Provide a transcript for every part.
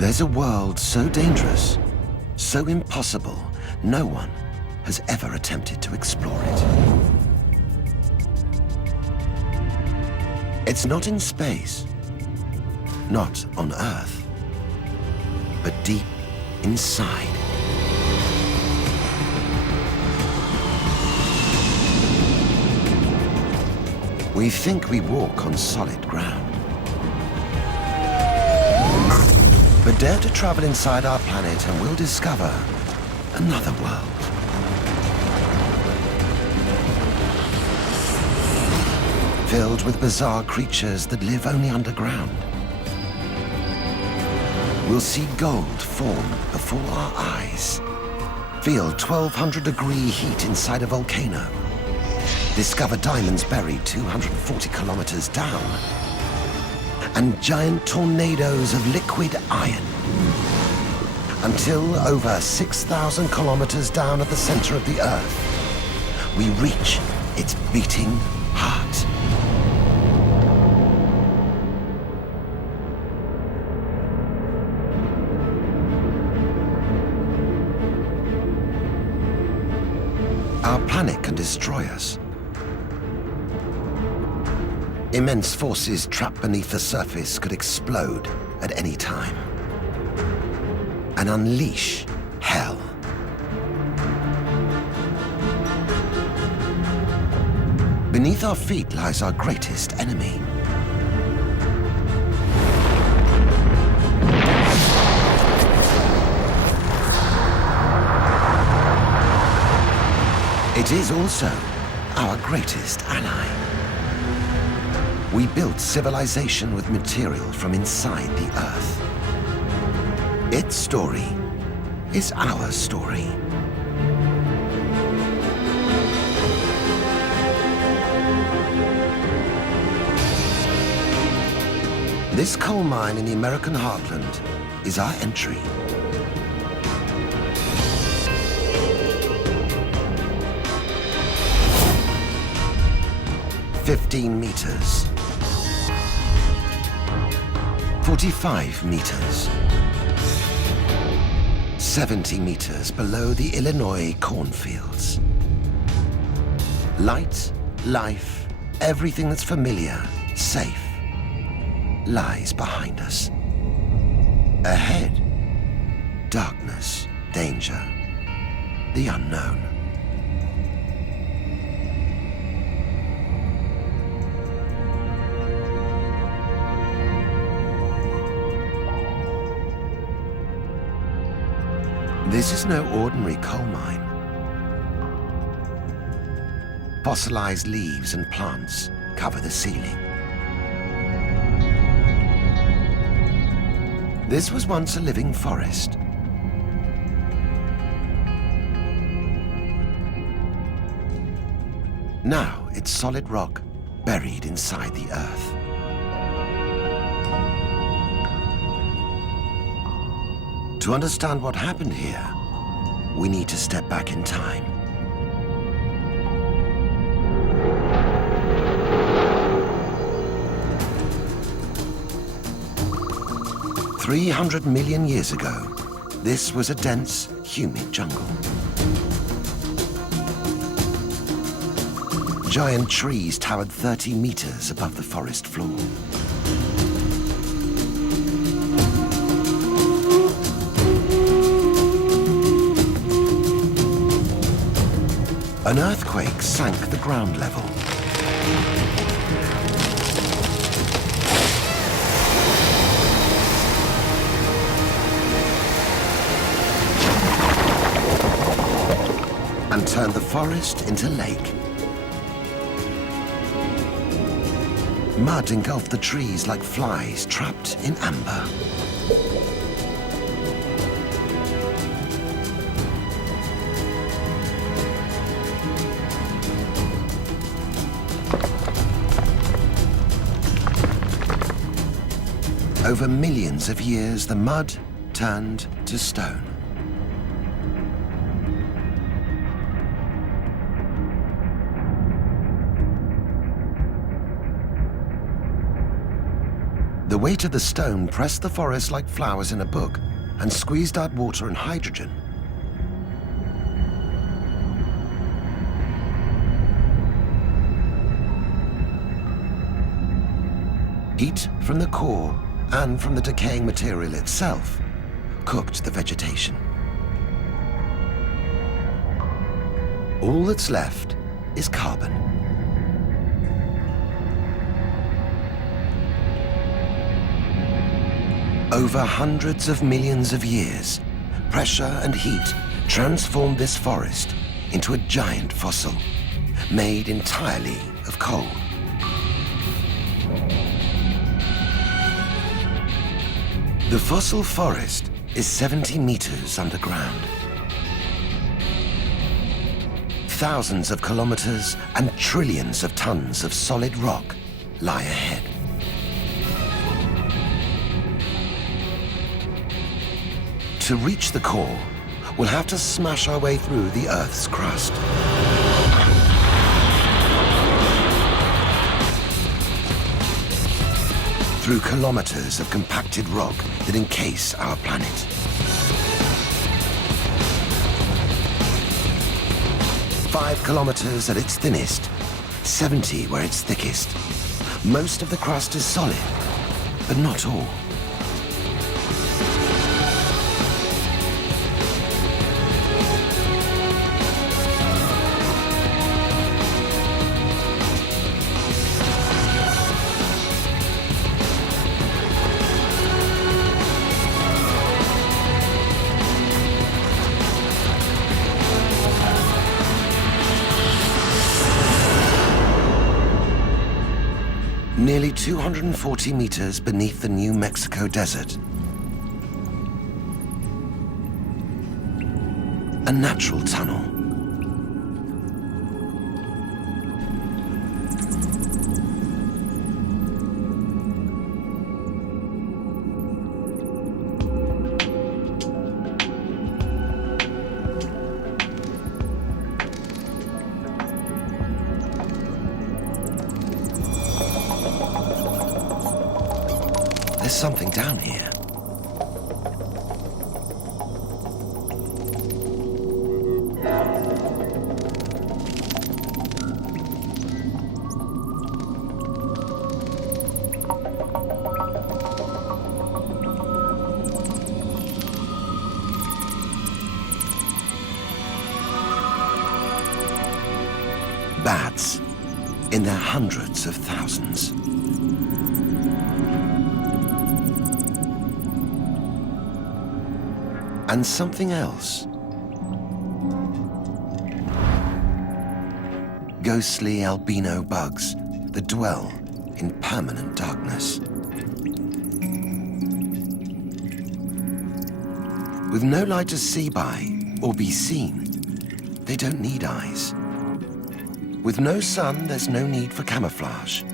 There's a world so dangerous, so impossible, no one has ever attempted to explore it. It's not in space, not on Earth, but deep inside. We think we walk on solid ground. But dare to travel inside our planet and we'll discover another world. Filled with bizarre creatures that live only underground. We'll see gold form before our eyes. Feel 1200-degree heat inside a volcano. Discover diamonds buried 240 kilometers down. And giant tornadoes of liquid iron. Until over 6,000 kilometers down at the center of the Earth, we reach its beating heart. Our planet can destroy us. Immense forces trapped beneath the surface could explode at any time and unleash hell. Beneath our feet lies our greatest enemy. It is also our greatest ally. We built civilization with material from inside the Earth. Its story is our story. This coal mine in the American heartland is our entry. "15 meters. 45 meters. 70 meters below the Illinois cornfields. Light, life, everything that's familiar, safe, lies behind us. Ahead, darkness, danger, the unknown. This is no ordinary coal mine. Fossilized leaves and plants cover the ceiling. This was once a living forest. Now it's solid rock buried inside the earth. To understand what happened here, we need to step back in time. "300 million years ago, this was a dense, humid jungle. Giant trees towered 30 meters above the forest floor. An earthquake sank the ground level. And turned the forest into lake. Mud engulfed the trees like flies trapped in amber. Over millions of years, the mud turned to stone. The weight of the stone pressed the forest like flowers in a book and squeezed out water and hydrogen. Heat from the core and from the decaying material itself cooked the vegetation. All that's left is carbon. Over hundreds of millions of years, pressure and heat transformed this forest into a giant fossil, made entirely of coal. The fossil forest is 70 meters underground. Thousands of kilometers and trillions of tons of solid rock lie ahead. To reach the core, we'll have to smash our way through the Earth's crust. Through kilometers of compacted rock that encase our planet. Five kilometers at its thinnest, 70 where it's thickest. Most of the crust is solid, but not all. Nearly 240 meters beneath the New Mexico desert. A natural tunnel. There's something down here. Bats, in their hundreds of thousands. And something else. Ghostly albino bugs that dwell in permanent darkness. With no light to see by or be seen, they don't need eyes. With no sun, there's no need for camouflage.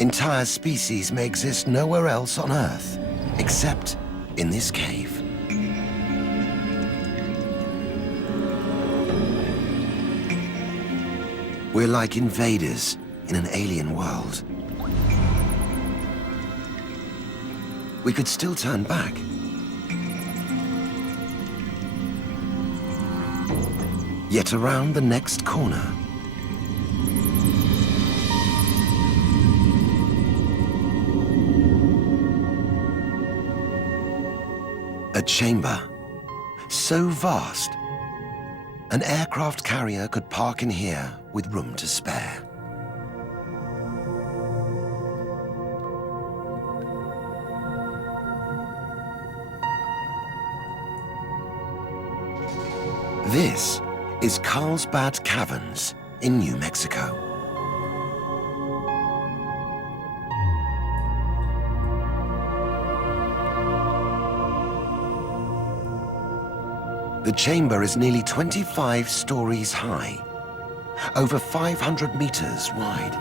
Entire species may exist nowhere else on Earth, except in this cave. We're like invaders in an alien world. We could still turn back. Yet around the next corner, a chamber so vast, an aircraft carrier could park in here with room to spare. This is Carlsbad Caverns in New Mexico. The chamber is nearly 25 stories high, over 500 meters wide.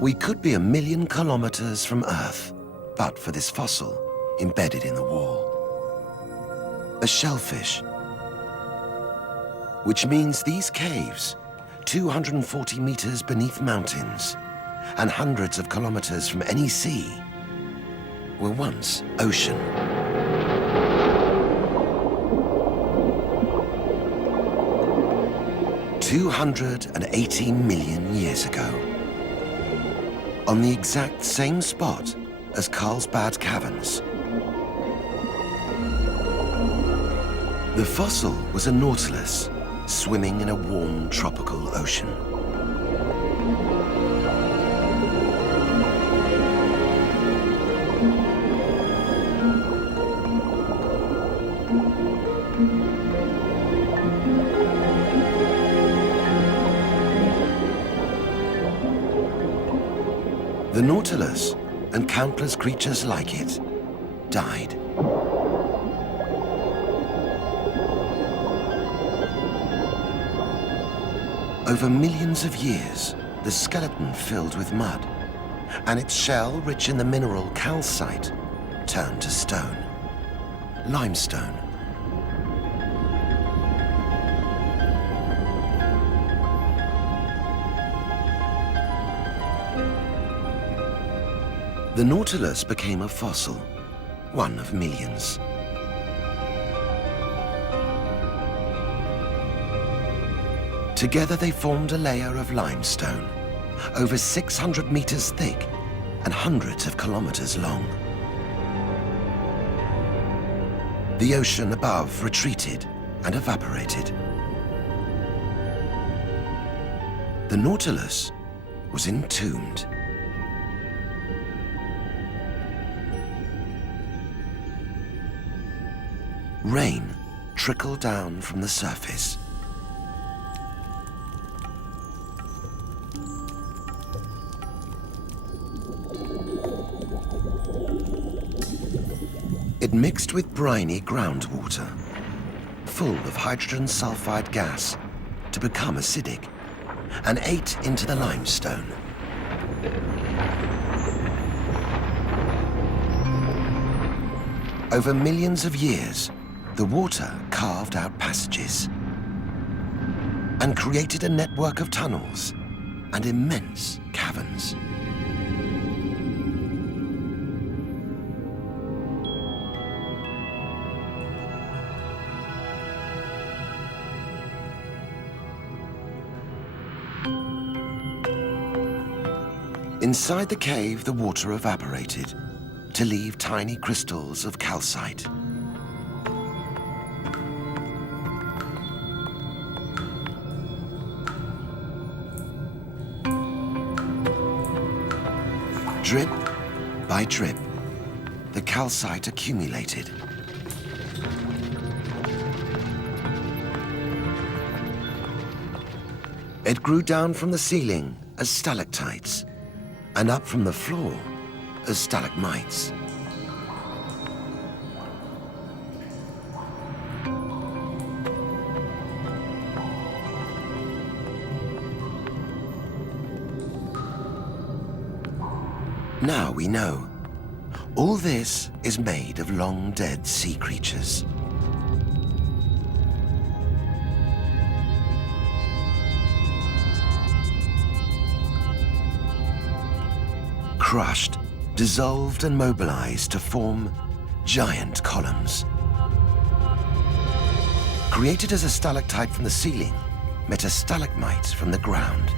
We could be 1,000,000 kilometers from Earth, but for this fossil embedded in the wall. A shellfish, which means these caves, 240 meters beneath mountains and hundreds of kilometers from any sea, were once ocean. $280 million years ago, on the exact same spot as Carlsbad Caverns. The fossil was a nautilus swimming in a warm tropical ocean. The nautilus and countless creatures like it died. Over millions of years, the skeleton filled with mud, and its shell, rich in the mineral calcite, turned to stone, limestone. The nautilus became a fossil, one of millions. Together they formed a layer of limestone, over 600 meters thick and hundreds of kilometers long. The ocean above retreated and evaporated. The nautilus was entombed. Rain trickled down from the surface. It mixed with briny groundwater, full of hydrogen sulfide gas, to become acidic, and ate into the limestone. Over millions of years, the water carved out passages and created a network of tunnels and immense caverns. Inside the cave, the water evaporated to leave tiny crystals of calcite. Drip by drip, the calcite accumulated. It grew down from the ceiling as stalactites, and up from the floor as stalagmites. Now we know, all this is made of long-dead sea creatures. Crushed, dissolved and mobilized to form giant columns. Created as a stalactite from the ceiling, met a stalagmite from the ground.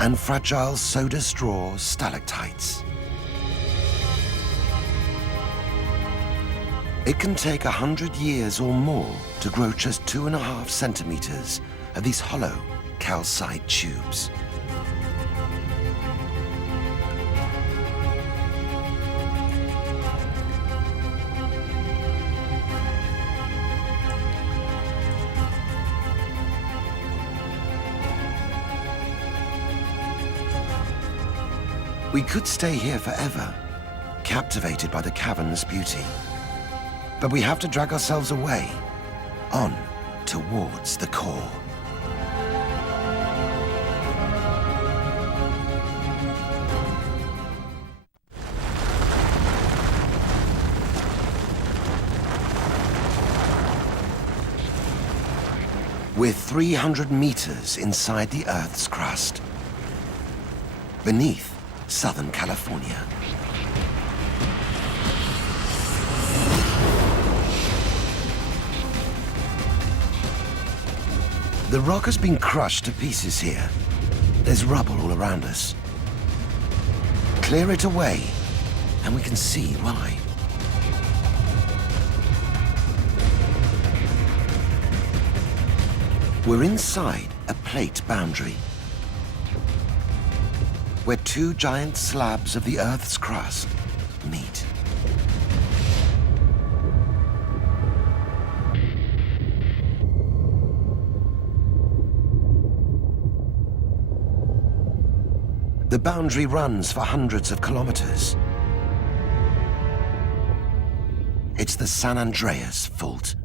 And fragile soda straw stalactites. It can take 100 years or more to grow just 2.5 centimeters of these hollow calcite tubes. We could stay here forever, captivated by the cavern's beauty. But we have to drag ourselves away, on towards the core. We're 300 meters inside the Earth's crust, beneath Southern California. The rock has been crushed to pieces here. There's rubble all around us. Clear it away, and we can see why. We're inside a plate boundary, where two giant slabs of the Earth's crust meet. The boundary runs for hundreds of kilometers. It's the San Andreas Fault.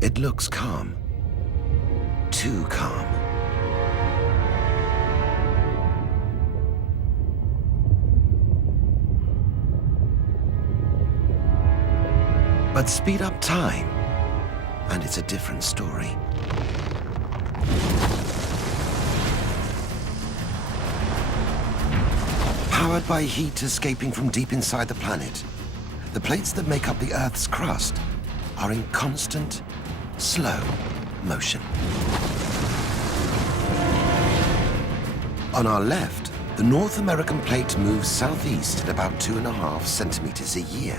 It looks calm. Too calm. But speed up time, and it's a different story. Powered by heat escaping from deep inside the planet, the plates that make up the Earth's crust are in constant, slow motion. On our left, the North American plate moves southeast at about 2.5 centimeters a year.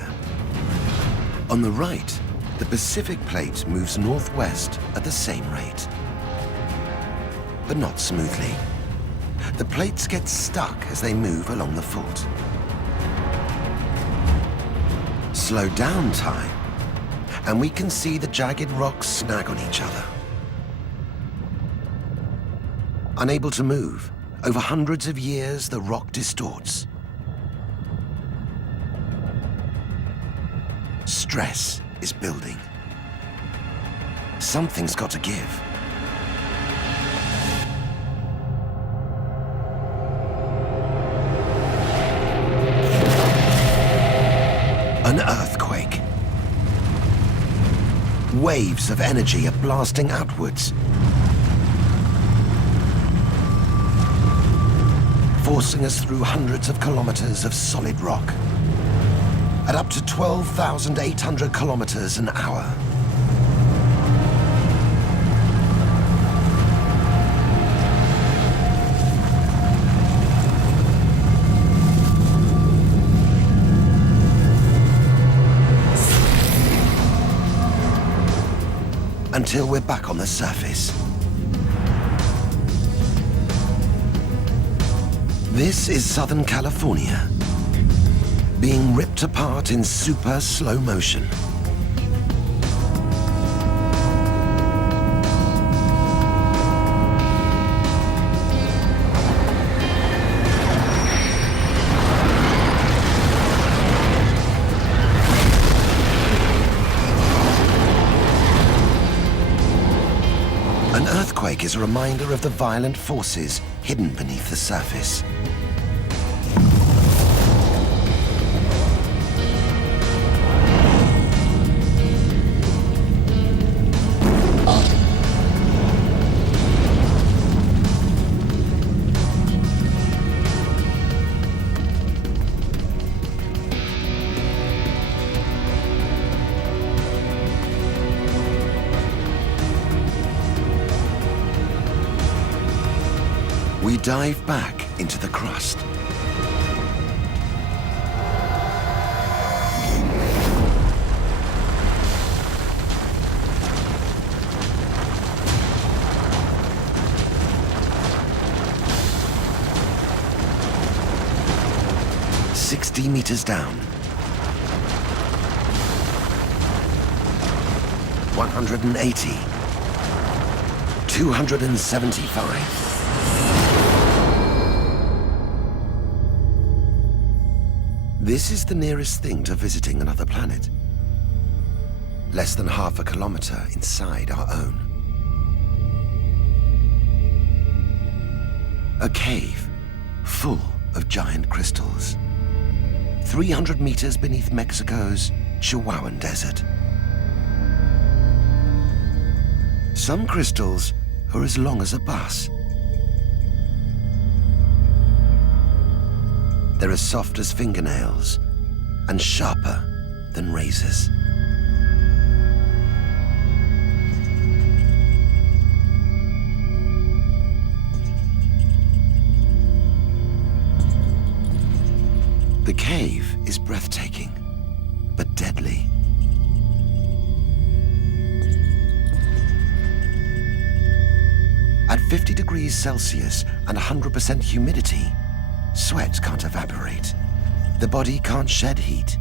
On the right, the Pacific plate moves northwest at the same rate. But not smoothly. The plates get stuck as they move along the fault. Slow down time, and we can see the jagged rocks snag on each other. Unable to move, over hundreds of years, the rock distorts. Stress is building. Something's got to give. An earthquake. Waves of energy are blasting outwards, forcing us through hundreds of kilometers of solid rock at up to 12,800 kilometers an hour. Until we're back on the surface. This is Southern California, being ripped apart in super slow motion. An earthquake is a reminder of the violent forces hidden beneath the surface. We dive back into the crust. "60 meters down. 180. 275. This is the nearest thing to visiting another planet. Less than half a kilometer inside our own. A cave full of giant crystals. 300 meters beneath Mexico's Chihuahuan Desert. Some crystals are as long as a bus. They're as soft as fingernails and sharper than razors. The cave is breathtaking, but deadly. At 50 degrees Celsius and 100% humidity, sweat can't evaporate. The body can't shed heat.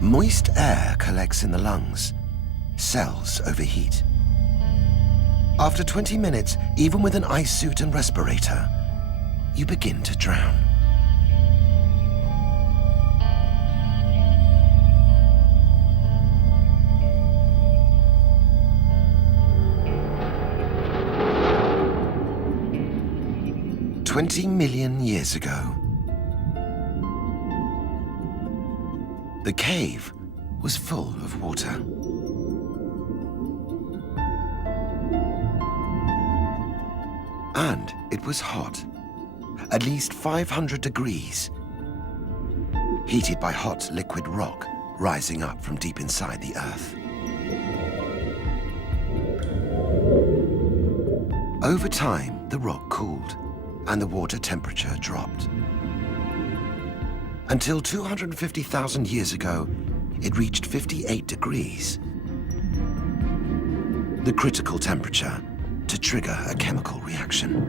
Moist air collects in the lungs. Cells overheat. After 20 minutes, even with an ice suit and respirator, you begin to drown. $20 million years ago, the cave was full of water. And it was hot, at least 500 degrees, heated by hot liquid rock rising up from deep inside the earth. Over time, the rock cooled and the water temperature dropped. Until 250,000 years ago, it reached 58 degrees, the critical temperature to trigger a chemical reaction.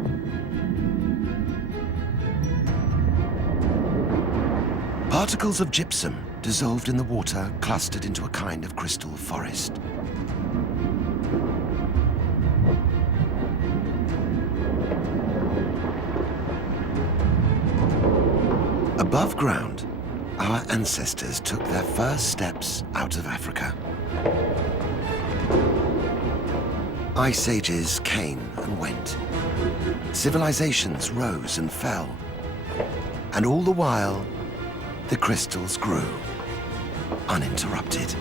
Particles of gypsum dissolved in the water clustered into a kind of crystal forest. Above ground, our ancestors took their first steps out of Africa. Ice ages came and went. Civilizations rose and fell. And all the while, the crystals grew, uninterrupted.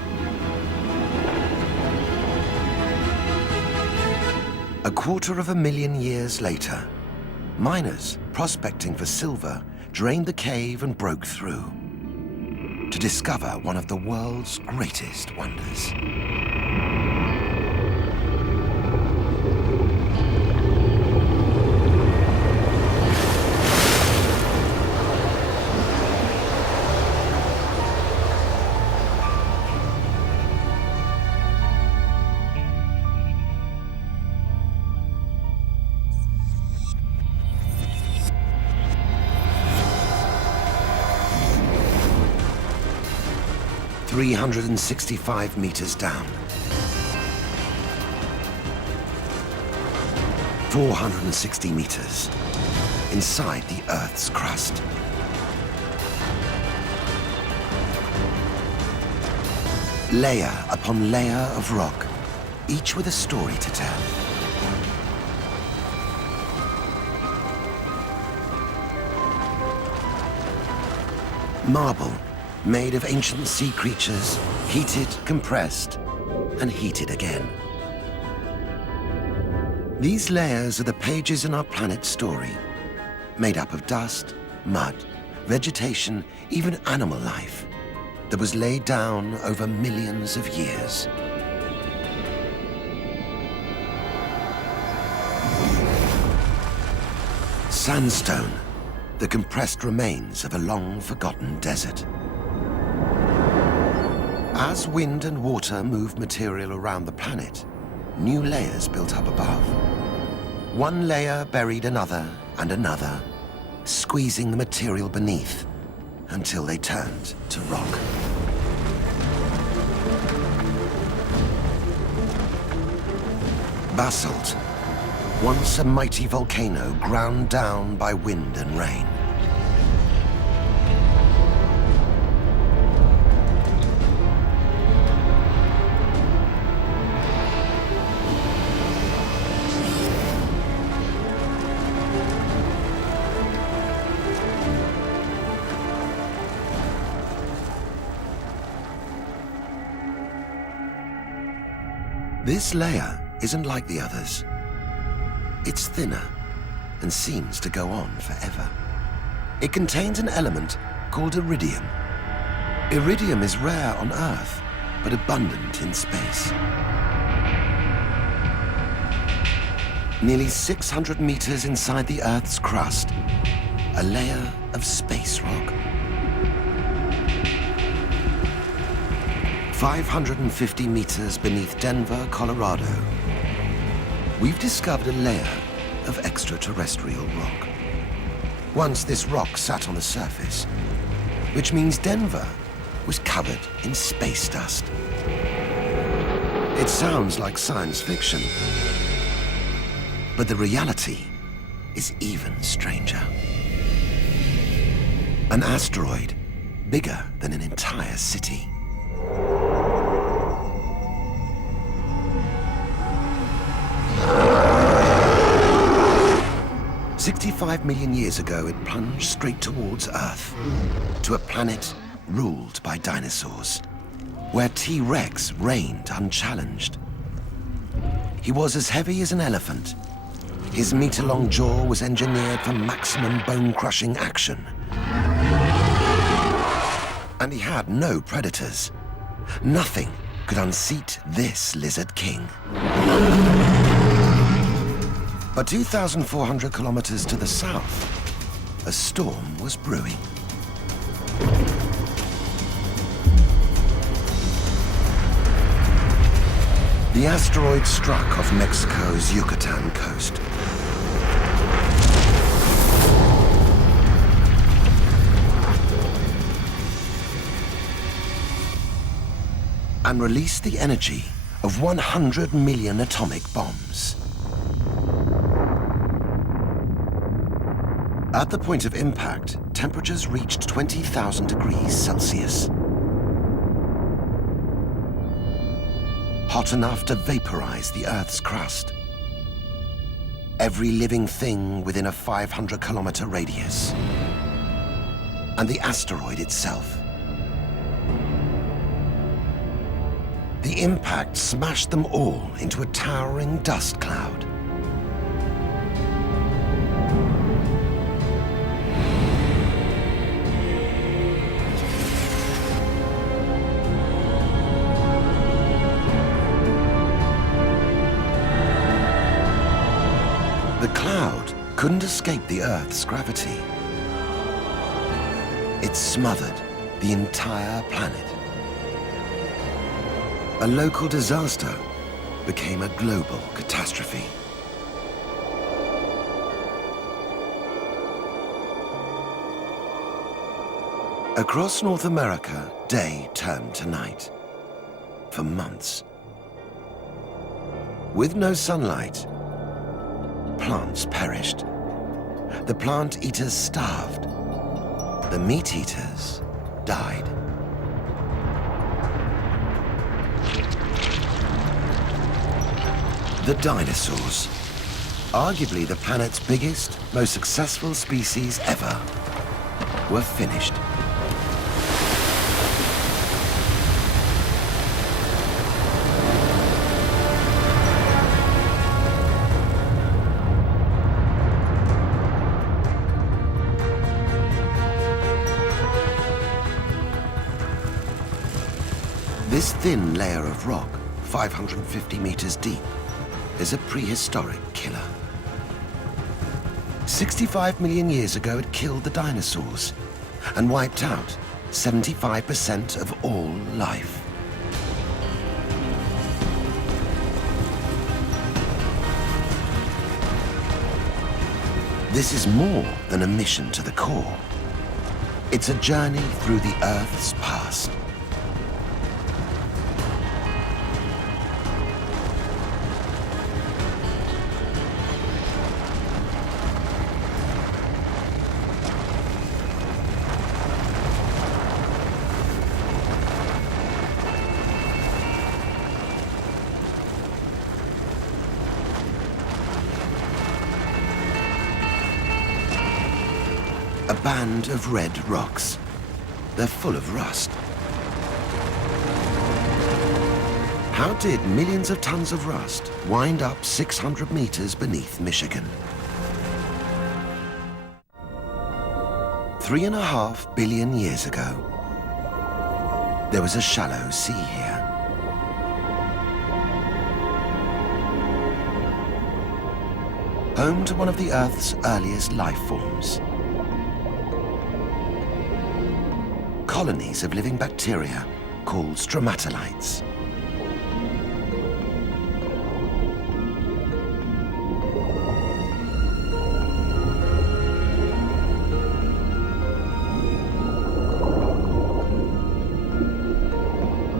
A 250,000 years later, miners prospecting for silver drained the cave and broke through to discover one of the world's greatest wonders. "365 meters down, 460 meters inside the Earth's crust. Layer upon layer of rock, each with a story to tell. Marble, made of ancient sea creatures, heated, compressed, and heated again. These layers are the pages in our planet's story, made up of dust, mud, vegetation, even animal life, that was laid down over millions of years. Sandstone, the compressed remains of a long-forgotten desert. As wind and water moved material around the planet, new layers built up above. One layer buried another and another, squeezing the material beneath until they turned to rock. Basalt, once a mighty volcano ground down by wind and rain. This layer isn't like the others. It's thinner and seems to go on forever. It contains an element called iridium. Iridium is rare on Earth, but abundant in space. Nearly 600 meters inside the Earth's crust, a layer of space rock. 550 meters beneath Denver, Colorado, we've discovered a layer of extraterrestrial rock. Once this rock sat on the surface, which means Denver was covered in space dust. It sounds like science fiction, but the reality is even stranger. An asteroid bigger than an entire city. "65 million years ago, it plunged straight towards Earth, to a planet ruled by dinosaurs, where T-Rex reigned unchallenged. He was as heavy as an elephant. His meter-long jaw was engineered for maximum bone-crushing action. And he had no predators. Nothing could unseat this lizard king. But 2,400 kilometers to the south, a storm was brewing. The asteroid struck off Mexico's Yucatan coast. And released the energy of 100 million atomic bombs. At the point of impact, temperatures reached 20,000 degrees Celsius. Hot enough to vaporize the Earth's crust. Every living thing within a 500-kilometer radius. And the asteroid itself. The impact smashed them all into a towering dust cloud. The cloud couldn't escape the Earth's gravity. It smothered the entire planet. A local disaster became a global catastrophe. Across North America, day turned to night. For months. With no sunlight, plants perished. The plant eaters starved. The meat eaters died. The dinosaurs, arguably the planet's biggest, most successful species ever, were finished. This thin layer of rock, 550 meters deep, is a prehistoric killer. 65 million years ago, it killed the dinosaurs and wiped out 75% of all life. This is more than a mission to the core. It's a journey through the Earth's past. A band of red rocks. They're full of rust. How did millions of tons of rust wind up 600 meters beneath Michigan? 3.5 billion years ago, there was a shallow sea here. Home to one of the Earth's earliest life forms. Colonies of living bacteria called stromatolites.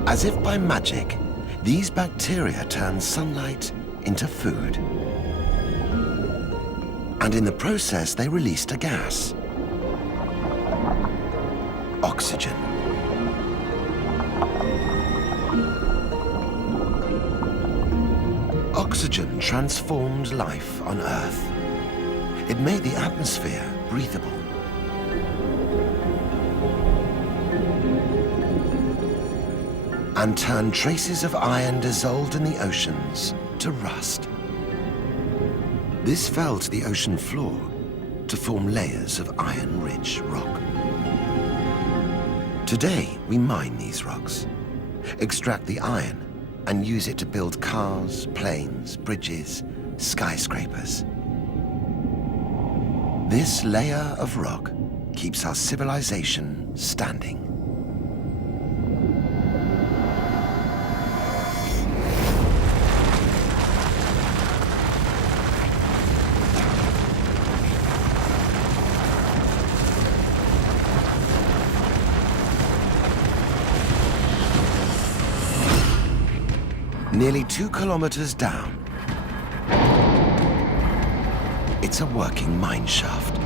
As if by magic, these bacteria turn sunlight into food. And in the process, they released a gas. Oxygen. Oxygen transformed life on Earth. It made the atmosphere breathable. And turned traces of iron dissolved in the oceans to rust. This fell to the ocean floor to form layers of iron-rich rock. Today, we mine these rocks, extract the iron, and use it to build cars, planes, bridges, skyscrapers. This layer of rock keeps our civilization standing. Nearly 2 kilometers down, it's a working mine shaft.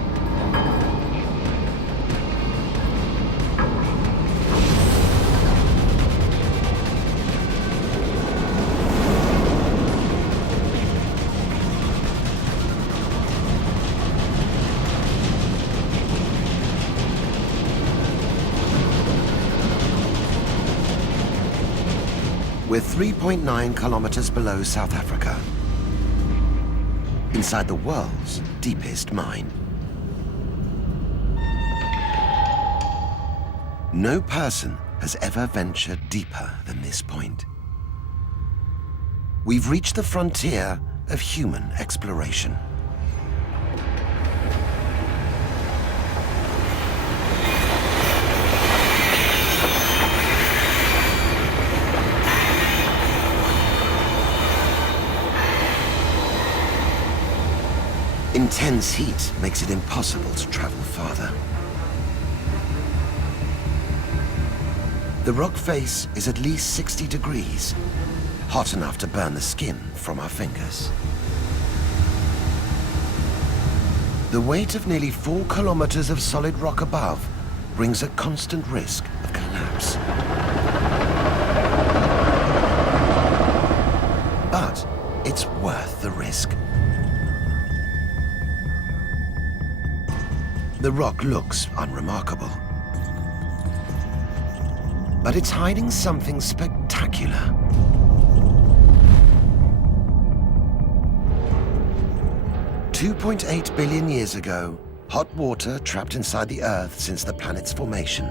We're 3.9 kilometers below South Africa, inside the world's deepest mine. No person has ever ventured deeper than this point. We've reached the frontier of human exploration. Intense heat makes it impossible to travel farther. The rock face is at least 60 degrees, hot enough to burn the skin from our fingers. The weight of nearly 4 kilometers of solid rock above brings a constant risk of collapse. But it's worth the risk. The rock looks unremarkable, but it's hiding something spectacular. $2.8 billion years ago, hot water trapped inside the Earth since the planet's formation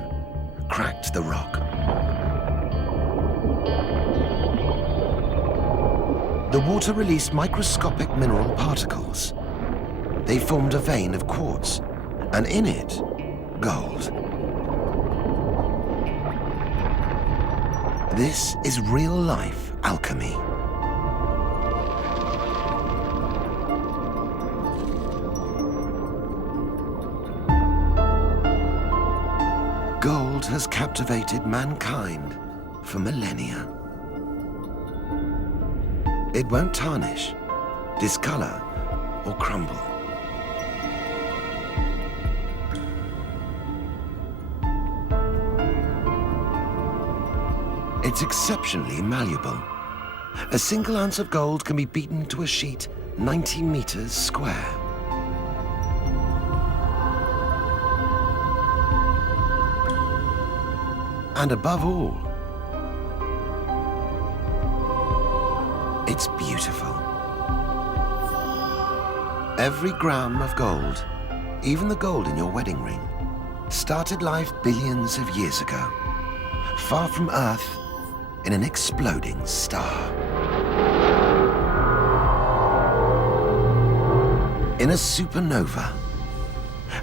cracked the rock. The water released microscopic mineral particles. They formed a vein of quartz, and in it, gold. This is real-life alchemy. has captivated mankind for millennia. It won't tarnish, discolor, or crumble. It's exceptionally malleable. A single ounce of gold can be beaten to a sheet 90 meters square. And above all, it's beautiful. Every gram of gold, even the gold in your wedding ring, started life billions of years ago, far from Earth, in an exploding star. In a supernova,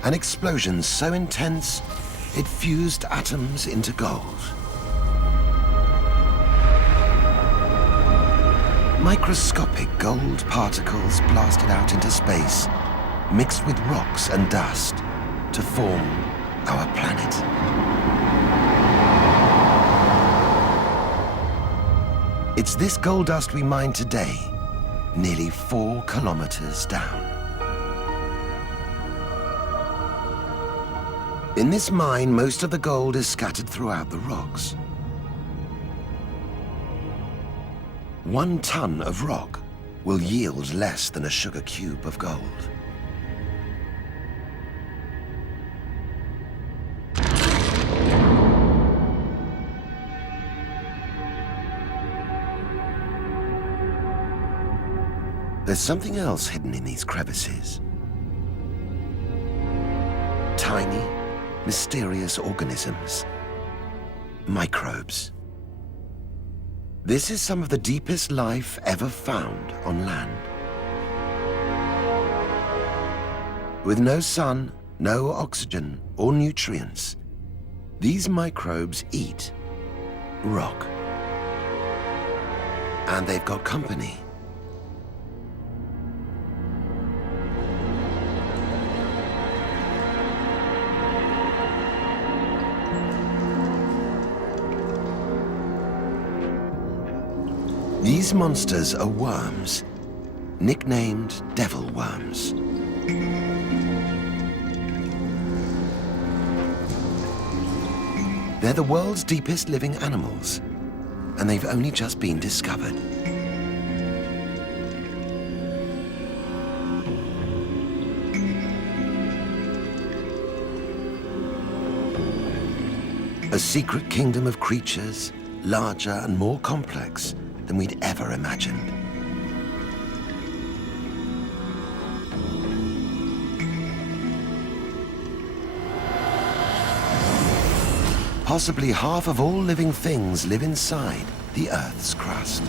an explosion so intense it fused atoms into gold. Microscopic gold particles blasted out into space, mixed with rocks and dust to form our planet. It's this gold dust we mine today, nearly 4 kilometers down. In this mine, most of the gold is scattered throughout the rocks. 1 ton of rock will yield less than a sugar cube of gold. There's something else hidden in these crevices. Tiny, mysterious organisms. Microbes. This is some of the deepest life ever found on land. With no sun, no oxygen or nutrients, these microbes eat rock. And they've got company. These monsters are worms, nicknamed devil worms. They're the world's deepest living animals, and they've only just been discovered. A secret kingdom of creatures, larger and more complex than we'd ever imagined. Possibly half of all living things live inside the Earth's crust.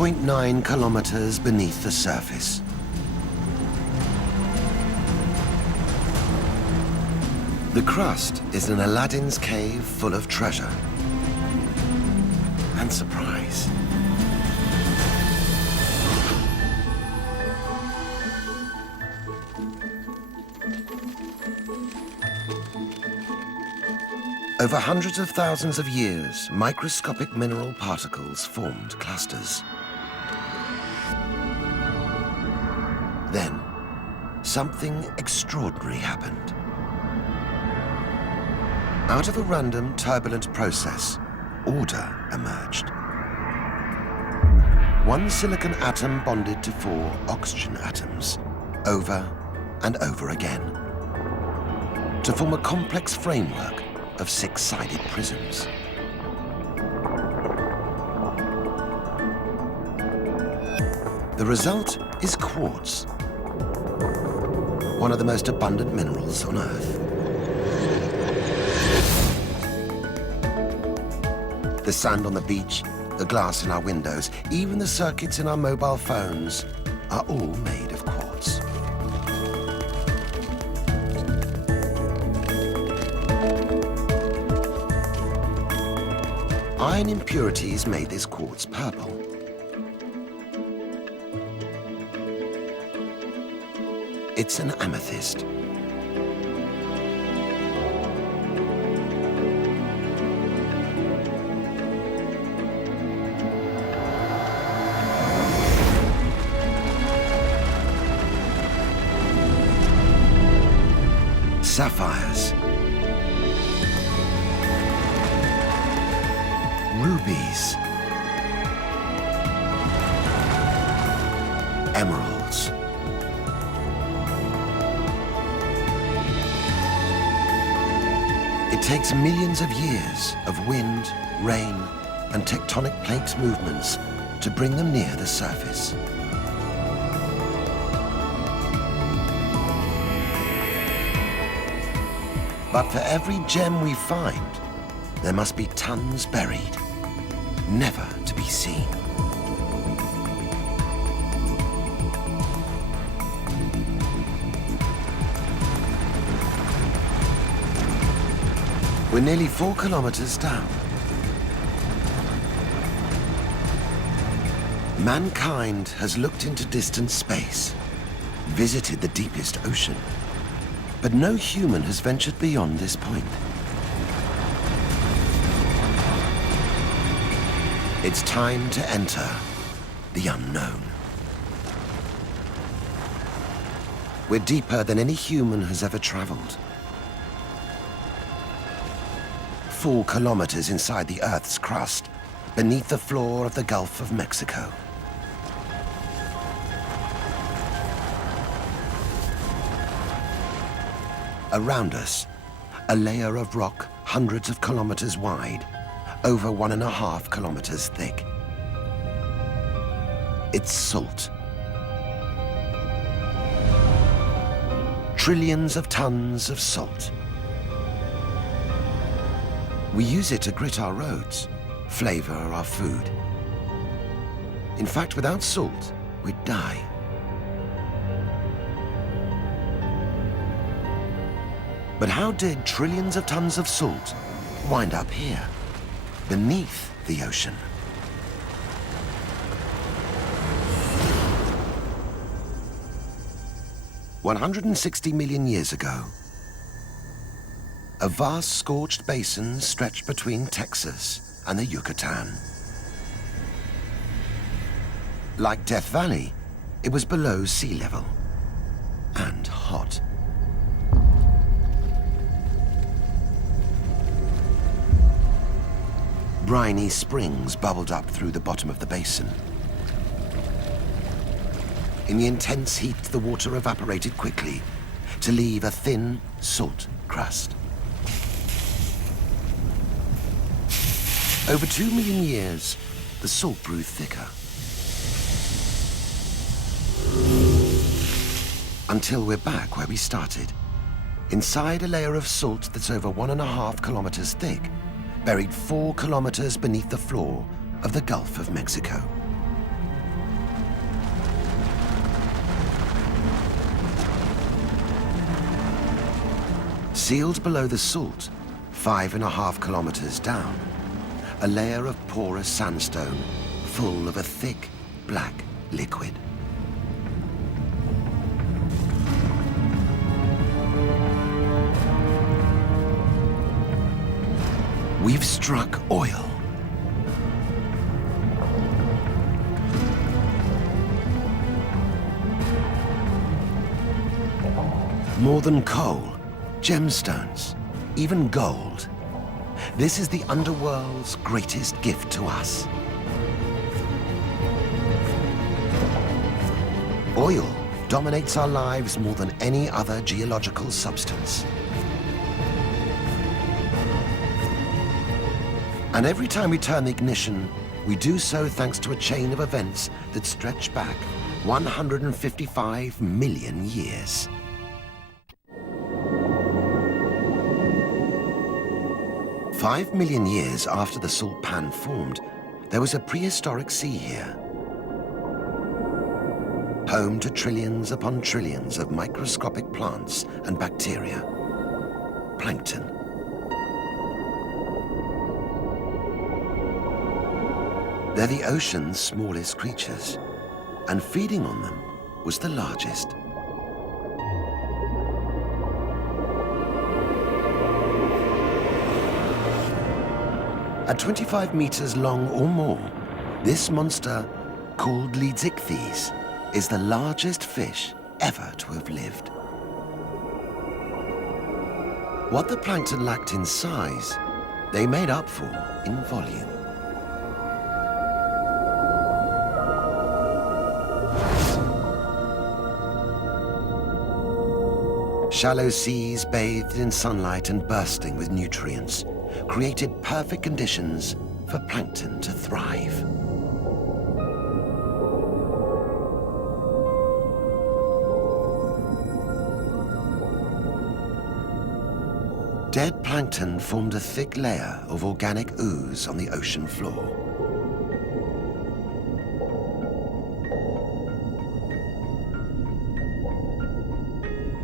.9 kilometers beneath the surface. The crust is an Aladdin's cave full of treasure and surprise. Over hundreds of thousands of years, microscopic mineral particles formed clusters. Then, something extraordinary happened. Out of a random, turbulent process, order emerged. 1 silicon atom bonded to 4 oxygen atoms, over and over again, to form a complex framework of 6-sided prisms. The result is quartz, one of the most abundant minerals on Earth. The sand on the beach, the glass in our windows, even the circuits in our mobile phones are all made of quartz. Iron impurities made this quartz purple. It's an amethyst. Sapphires. Rubies. Emeralds. It takes millions of years of wind, rain, and tectonic plates movements to bring them near the surface. But for every gem we find, there must be tons buried, never to be seen. We're nearly 4 kilometers down. Mankind has looked into distant space, visited the deepest ocean, but no human has ventured beyond this point. It's time to enter the unknown. We're deeper than any human has ever traveled. 4 kilometers inside the Earth's crust, beneath the floor of the Gulf of Mexico. Around us, a layer of rock hundreds of kilometers wide, over 1.5 kilometers thick. It's salt. Trillions of tons of salt. We use it to grit our roads, flavor our food. In fact, without salt, we'd die. But how did trillions of tons of salt wind up here, beneath the ocean? $160 million years ago, a vast scorched basin stretched between Texas and the Yucatan. Like Death Valley, it was below sea level and hot. Briny springs bubbled up through the bottom of the basin. In the intense heat, the water evaporated quickly to leave a thin salt crust. Over 2 million years, the salt grew thicker. Until we're back where we started, inside a layer of salt that's over 1.5 kilometers thick, buried 4 kilometers beneath the floor of the Gulf of Mexico. Sealed below the salt, 5.5 kilometers down, a layer of porous sandstone full of a thick, black liquid. We've struck oil. More than coal, gemstones, even gold. This is the underworld's greatest gift to us. Oil dominates our lives more than any other geological substance. And every time we turn the ignition, we do so thanks to a chain of events that stretch back 155 million years. "5 million years after the salt pan formed, there was a prehistoric sea here, home to trillions upon trillions of microscopic plants and bacteria, plankton. They're the ocean's smallest creatures, and feeding on them was the largest. At 25 meters long or more, this monster, called Lidzichthys, is the largest fish ever to have lived. What the plankton lacked in size, they made up for in volume. Shallow seas bathed in sunlight and bursting with nutrients created perfect conditions for plankton to thrive. Dead plankton formed a thick layer of organic ooze on the ocean floor.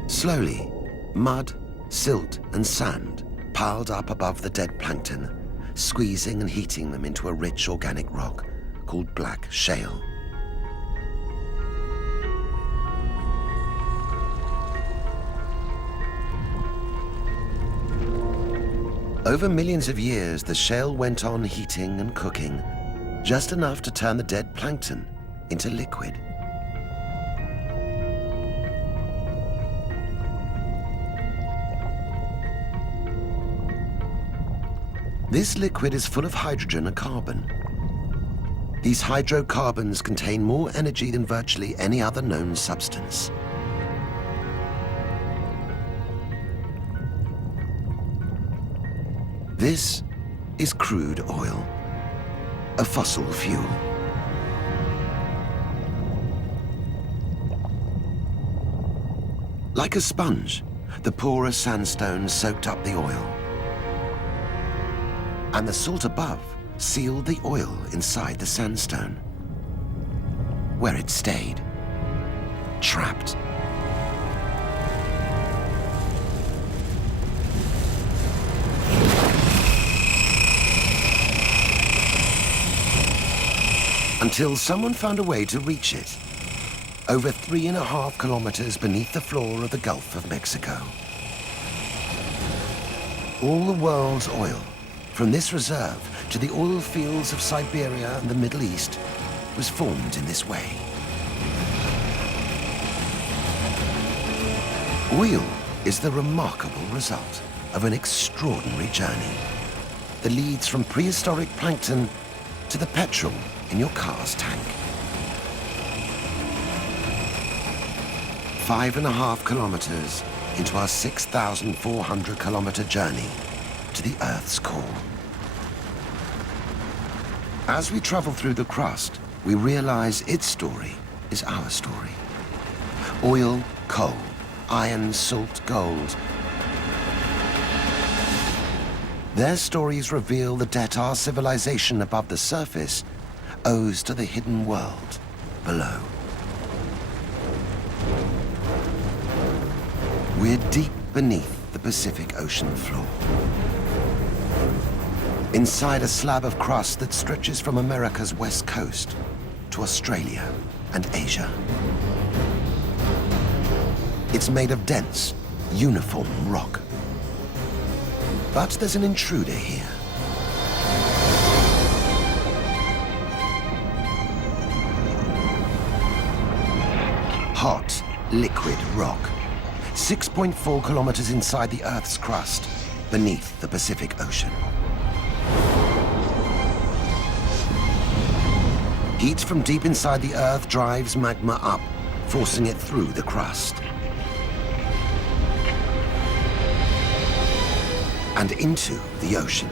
Slowly, mud, silt, and sand piled up above the dead plankton, squeezing and heating them into a rich organic rock called black shale. Over millions of years, the shale went on heating and cooking, just enough to turn the dead plankton into liquid. This liquid is full of hydrogen and carbon. These hydrocarbons contain more energy than virtually any other known substance. This is crude oil, a fossil fuel. Like a sponge, the porous sandstone soaked up the oil, and the salt above sealed the oil inside the sandstone, where it stayed, trapped. Until someone found a way to reach it, over 3.5 kilometers beneath the floor of the Gulf of Mexico. All the world's oil, from this reserve to the oil fields of Siberia and the Middle East, was formed in this way. Oil is the remarkable result of an extraordinary journey that leads from prehistoric plankton to the petrol in your car's tank. 5.5 kilometers into our 6,400 kilometer journey to the Earth's core. As we travel through the crust, we realize its story is our story. Oil, coal, iron, salt, gold. Their stories reveal the debt our civilization above the surface owes to the hidden world below. We're deep beneath the Pacific Ocean floor, inside a slab of crust that stretches from America's west coast to Australia and Asia. It's made of dense, uniform rock. But there's an intruder here. Hot, liquid rock, 6.4 kilometers inside the Earth's crust, beneath the Pacific Ocean. Heat from deep inside the Earth drives magma up, forcing it through the crust. And into the ocean.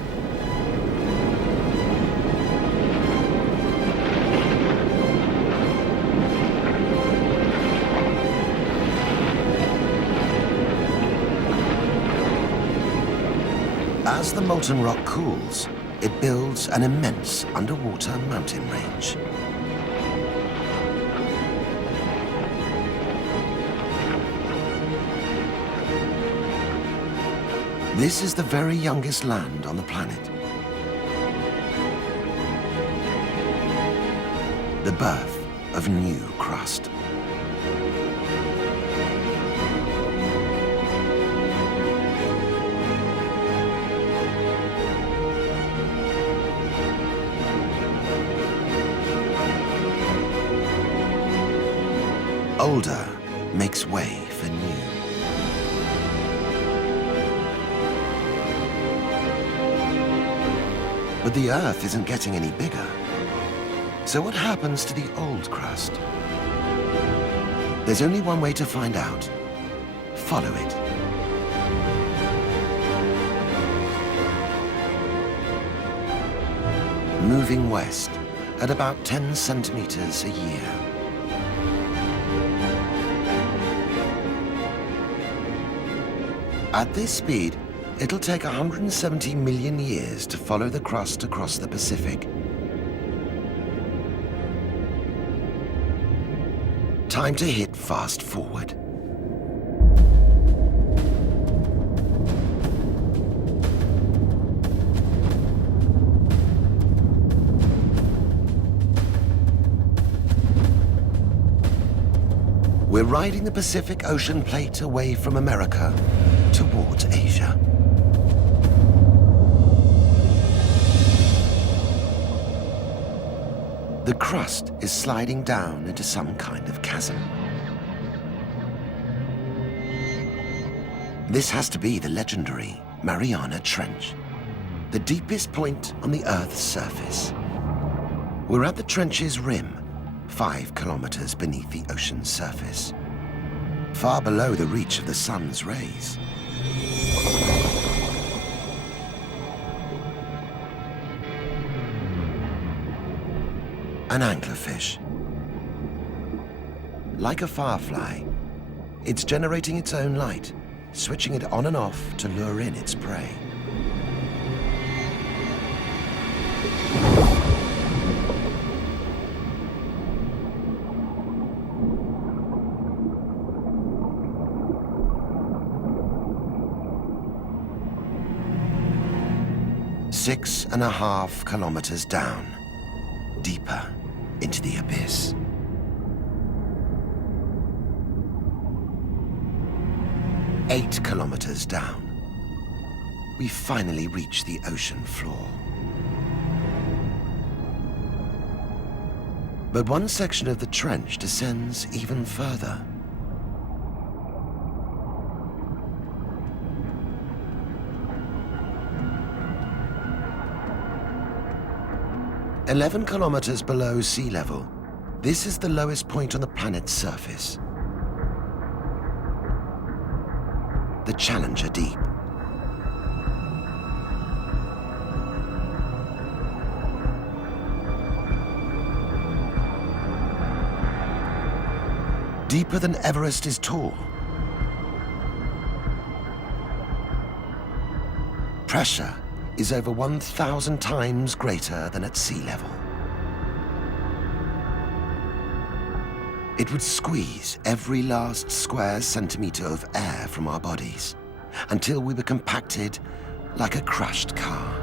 As the molten rock cools, it builds an immense underwater mountain range. This is the very youngest land on the planet. the birth of new crust. Older makes way for new. But the Earth isn't getting any bigger. So what happens to the old crust? There's only one way to find out. Follow it. Moving west at about 10 centimeters a year. At this speed, it'll take 170 million years to follow the crust across the Pacific. Time to hit fast forward. We're riding the Pacific Ocean plate away from America towards Asia. The crust is sliding down into some kind of chasm. This has to be the legendary Mariana Trench, the deepest point on the Earth's surface. We're at the trench's rim, 5 kilometers beneath the ocean's surface, far below the reach of the sun's rays. An anglerfish. Like a firefly, it's generating its own light, switching it on and off to lure in its prey. Six and a half kilometers down, deeper into the abyss. Eight kilometers down, we finally reach the ocean floor. But one section of the trench descends even further. "11 kilometers below sea level, this is the lowest point on the planet's surface. The Challenger Deep. Deeper than Everest is tall. Pressure is over 1,000 times greater than at sea level. It would squeeze every last square centimeter of air from our bodies until we were compacted like a crushed car.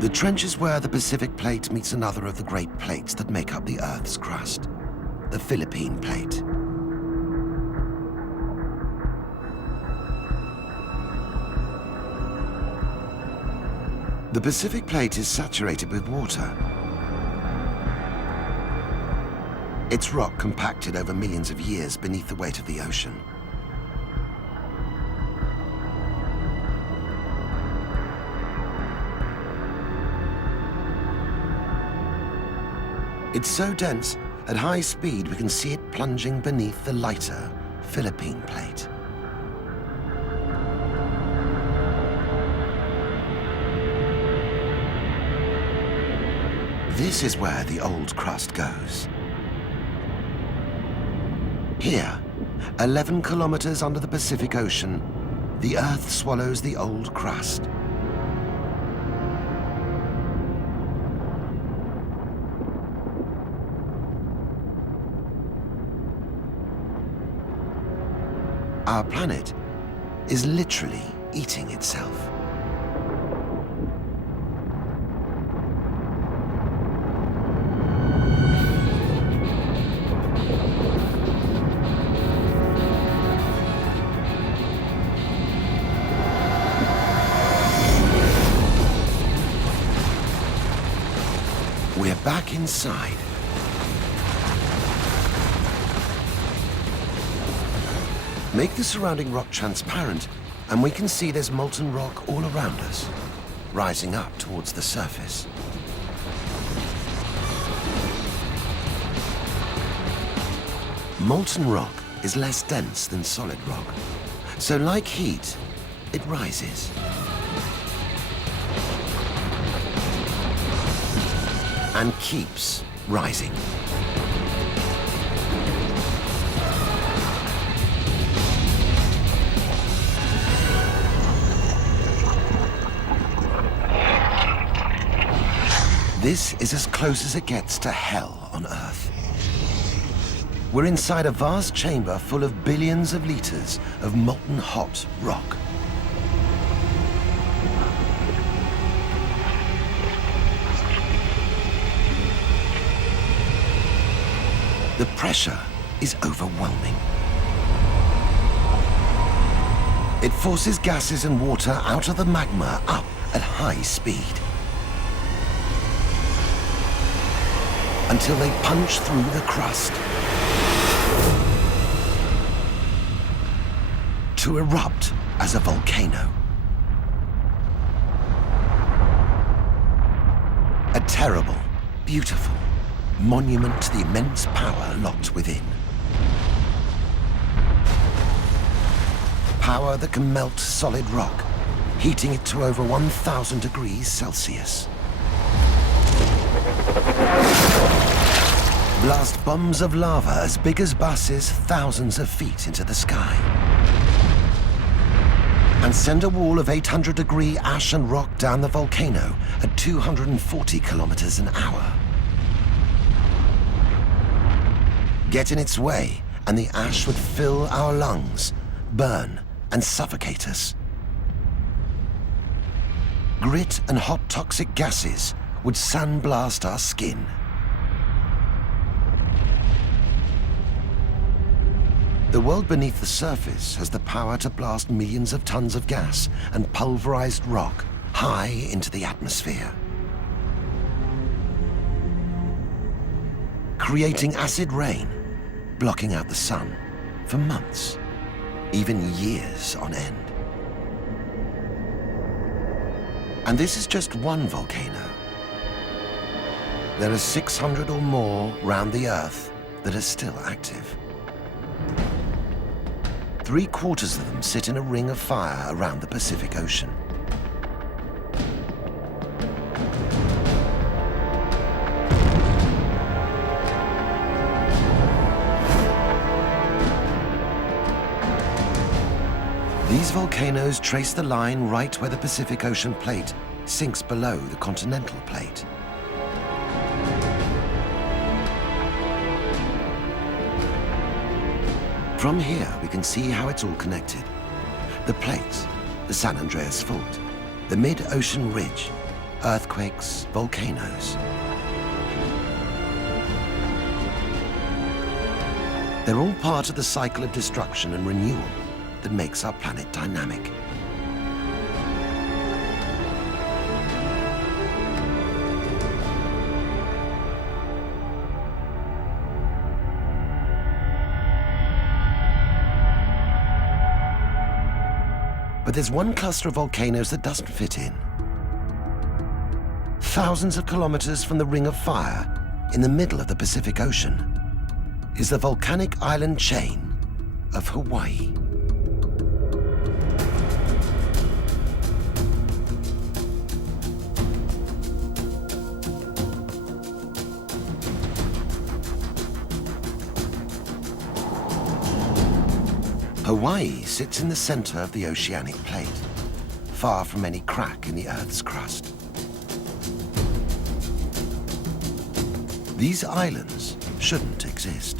The trench is where the Pacific Plate meets another of the great plates that make up the Earth's crust, the Philippine Plate. The Pacific Plate is saturated with water. Its rock compacted over millions of years beneath the weight of the ocean. It's so dense, at high speed we can see it plunging beneath the lighter Philippine Plate. This is where the old crust goes. Here, 11 kilometers under the Pacific Ocean, the Earth swallows the old crust. Our planet is literally eating itself. We're back inside. Make the surrounding rock transparent, and we can see there's molten rock all around us, rising up towards the surface. Molten rock is less dense than solid rock, so like heat, it rises. And keeps rising. This is as close as it gets to hell on Earth. We're inside a vast chamber full of billions of liters of molten hot rock. The pressure is overwhelming. It forces gases and water out of the magma up at high speed, until they punch through the crust to erupt as a volcano. A terrible, beautiful monument to the immense power locked within. Power that can melt solid rock, heating it to over 1,000 degrees Celsius. Blast bombs of lava as big as buses thousands of feet into the sky. And send a wall of 800-degree ash and rock down the volcano at 240 kilometers an hour. Get in its way, and the ash would fill our lungs, burn, and suffocate us. Grit and hot toxic gases would sandblast our skin. The world beneath the surface has the power to blast millions of tons of gas and pulverized rock high into the atmosphere, creating acid rain, blocking out the sun for months, even years on end. And this is just one volcano. There are 600 or more round the Earth that are still active. 3/4 of them sit in a ring of fire around the Pacific Ocean. These volcanoes trace the line right where the Pacific Ocean plate sinks below the continental plate. From here, we can see how it's all connected. The plates, the San Andreas Fault, the mid-ocean ridge, earthquakes, volcanoes. They're all part of the cycle of destruction and renewal that makes our planet dynamic. But there's one cluster of volcanoes that doesn't fit in. Thousands of kilometers from the Ring of Fire, in the middle of the Pacific Ocean, is the volcanic island chain of Hawaii. Hawaii sits in the center of the oceanic plate, far from any crack in the Earth's crust. These islands shouldn't exist.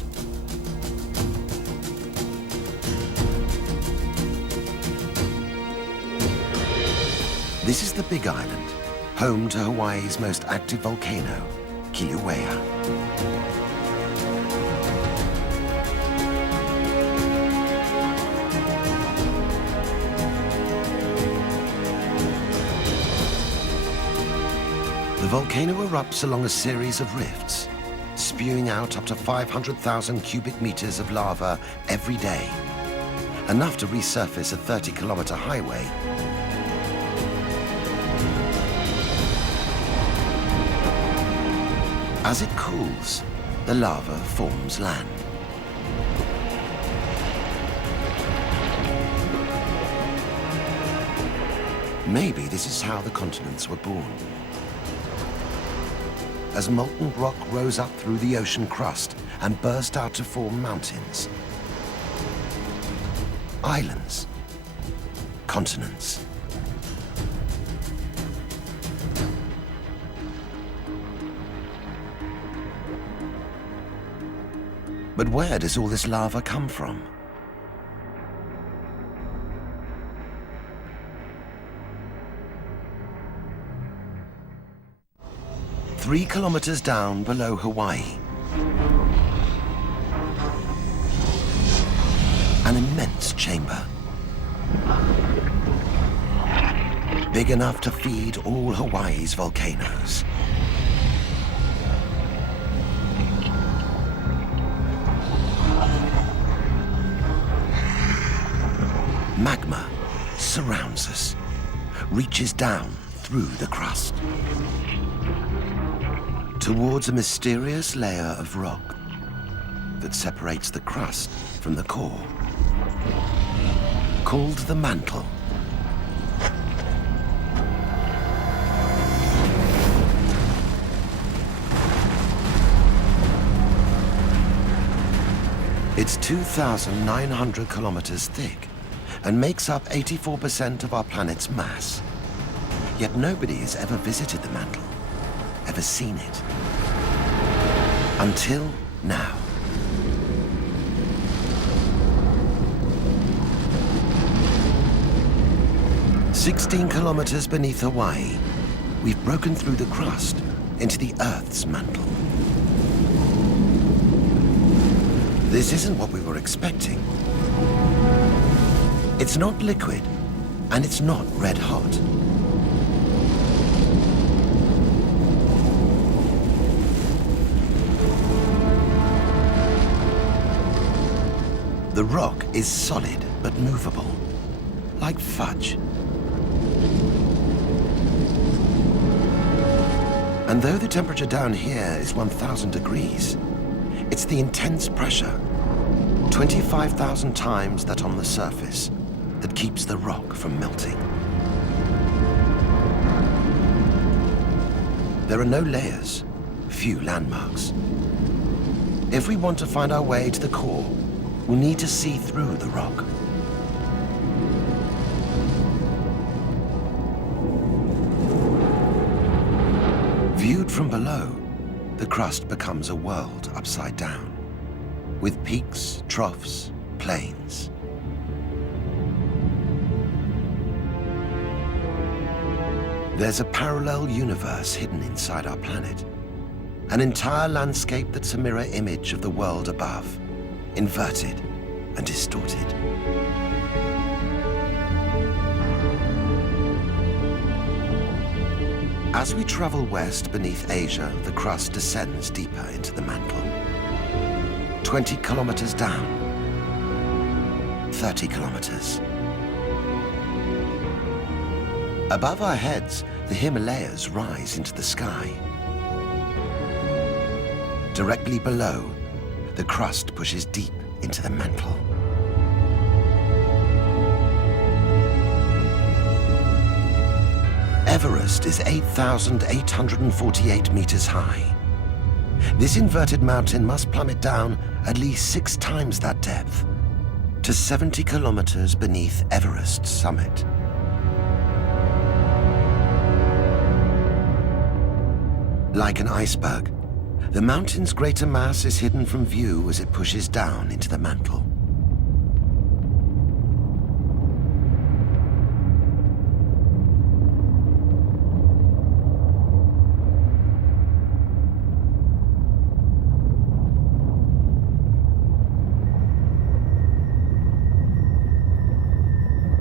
This is the Big Island, home to Hawaii's most active volcano, Kilauea. The The volcano erupts along a series of rifts, spewing out up to 500,000 cubic meters of lava every day, enough to resurface a 30-kilometer highway. As it cools, the lava forms land. Maybe this is how the continents were born. As molten rock rose up through the ocean crust and burst out to form mountains, islands, continents. But where does all this lava come from? Three kilometers down below Hawaii, an immense chamber, big enough to feed all Hawaii's volcanoes. Magma surrounds us, reaches down through the crust towards a mysterious layer of rock that separates the crust from the core, called the mantle. It's 2,900 kilometers thick and makes up 84% of our planet's mass. Yet nobody has ever visited the mantle, ever seen it. Until now. "16 kilometers beneath Hawaii, we've broken through the crust into the Earth's mantle. This isn't what we were expecting. It's not liquid, and it's not red hot. The rock is solid but movable, like fudge. And though the temperature down here is 1,000 degrees, it's the intense pressure, 25,000 times that on the surface, that keeps the rock from melting. There are no layers, few landmarks. If we want to find our way to the core, we'll need to see through the rock. Viewed from below, the crust becomes a world upside down, with peaks, troughs, plains. There's a parallel universe hidden inside our planet, an entire landscape that's a mirror image of the world above, inverted and distorted. As we travel west beneath Asia, the crust descends deeper into the mantle. 20 kilometers down, 30 kilometers. Above our heads, the Himalayas rise into the sky. Directly below, the crust pushes deep into the mantle. Everest is 8,848 meters high. This inverted mountain must plummet down at least 6 times that depth, to 70 kilometers beneath Everest's summit. Like an iceberg, the mountain's greater mass is hidden from view as it pushes down into the mantle.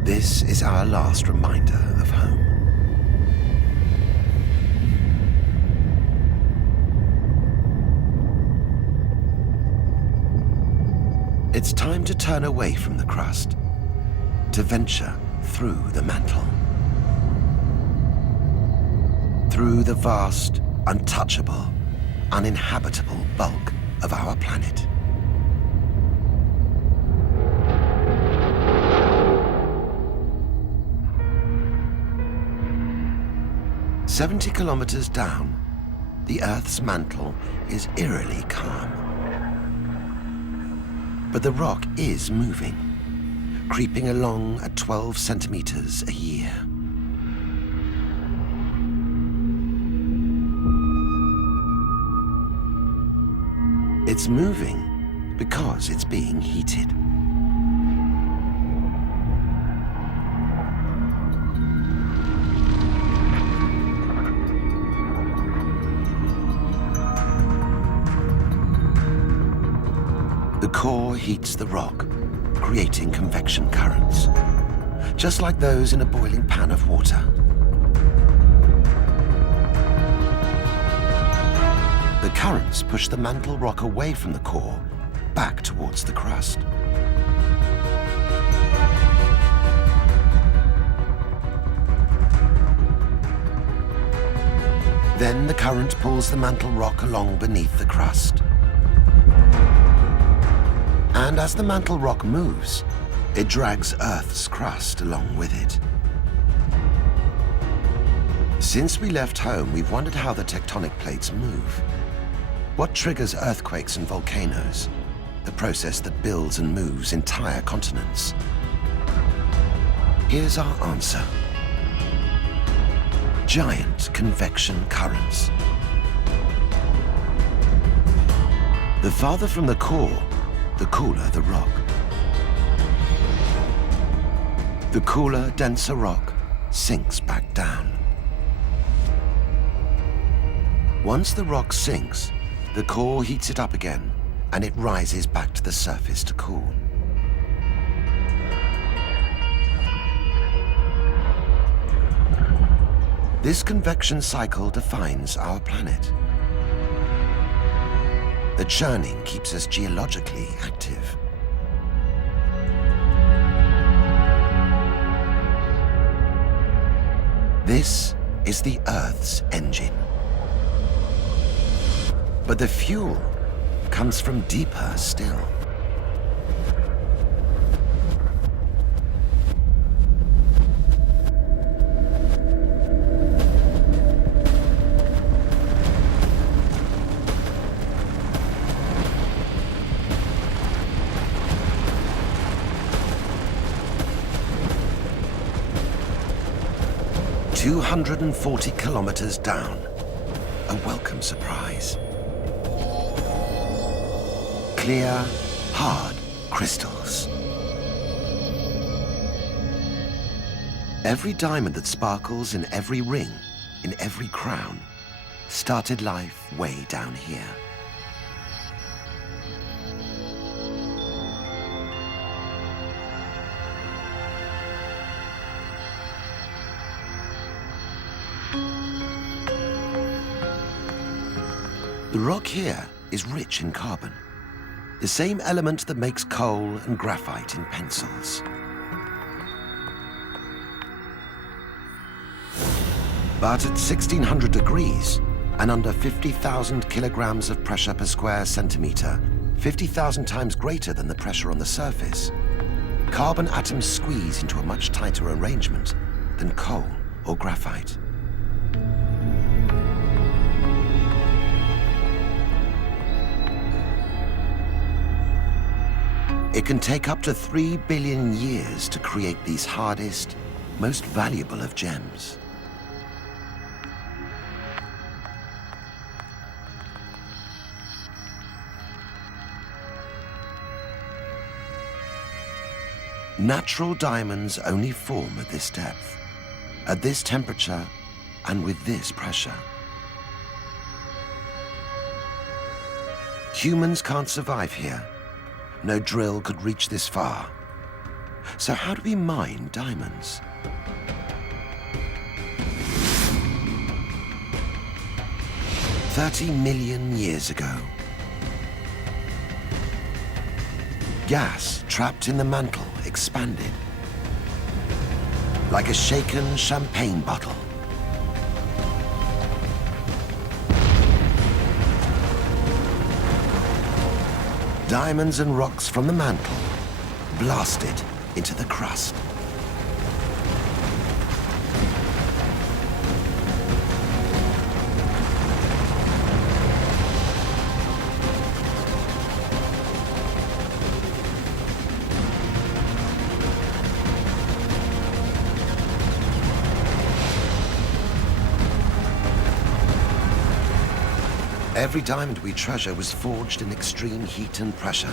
This is our last reminder of home. It's time to turn away from the crust, to venture through the mantle. Through the vast, untouchable, uninhabitable bulk of our planet. "70 kilometers down, the Earth's mantle is eerily calm. But the rock is moving, creeping along at 12 centimeters a year. It's moving because it's being heated. The core heats the rock, creating convection currents, just like those in a boiling pan of water. The currents push the mantle rock away from the core, back towards the crust. Then the current pulls the mantle rock along beneath the crust. And as the mantle rock moves, it drags Earth's crust along with it. Since we left home, we've wondered how the tectonic plates move. What triggers earthquakes and volcanoes, the process that builds and moves entire continents? Here's our answer. Giant convection currents. The farther from the core, the cooler the rock. The cooler, denser rock sinks back down. Once the rock sinks, the core heats it up again, and it rises back to the surface to cool. This convection cycle defines our planet. The churning keeps us geologically active. This is the Earth's engine. But the fuel comes from deeper still. "240 kilometers down, a welcome surprise. Clear, hard crystals. Every diamond that sparkles in every ring, in every crown, started life way down here. The rock here is rich in carbon, the same element that makes coal and graphite in pencils. But at 1600 degrees and under 50,000 kilograms of pressure per square centimeter, 50,000 times greater than the pressure on the surface, carbon atoms squeeze into a much tighter arrangement than coal or graphite. It can take up to 3 billion years to create these hardest, most valuable of gems. Natural diamonds only form at this depth, at this temperature, and with this pressure. Humans can't survive here. No drill could reach this far. So how do we mine diamonds? "30 million years ago, Gas trapped in the mantle expanded, like a shaken champagne bottle. Diamonds and rocks from the mantle blasted into the crust. Every diamond we treasure was forged in extreme heat and pressure,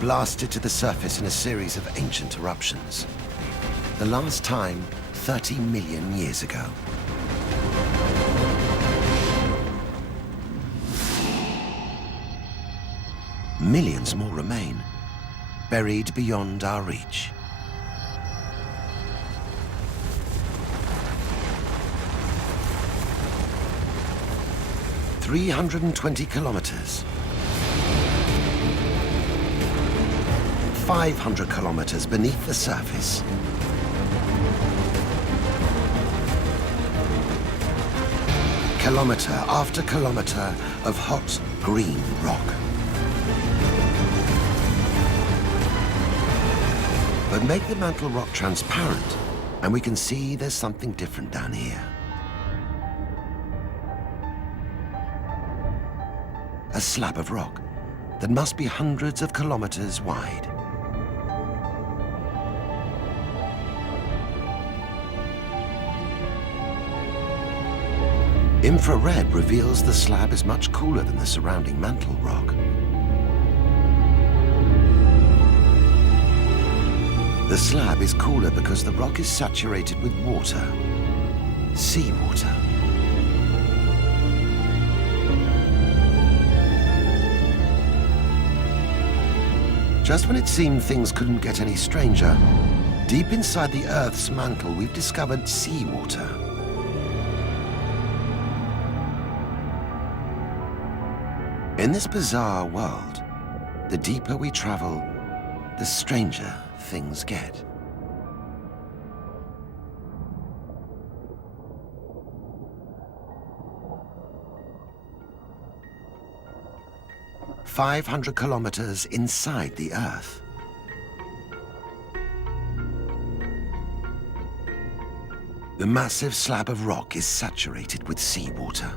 blasted to the surface in a series of ancient eruptions. The last time, 30 million years ago. Millions more remain, buried beyond our reach. "320 kilometers. 500 kilometers beneath the surface. Kilometer after kilometer of hot green rock. But make the mantle rock transparent, and we can see there's something different down here. A slab of rock that must be hundreds of kilometers wide. Infrared reveals the slab is much cooler than the surrounding mantle rock. The slab is cooler because the rock is saturated with water, seawater. Just when it seemed things couldn't get any stranger, deep inside the Earth's mantle, we've discovered seawater. In this bizarre world, the deeper we travel, the stranger things get. "500 kilometers inside the Earth. The massive slab of rock is saturated with seawater.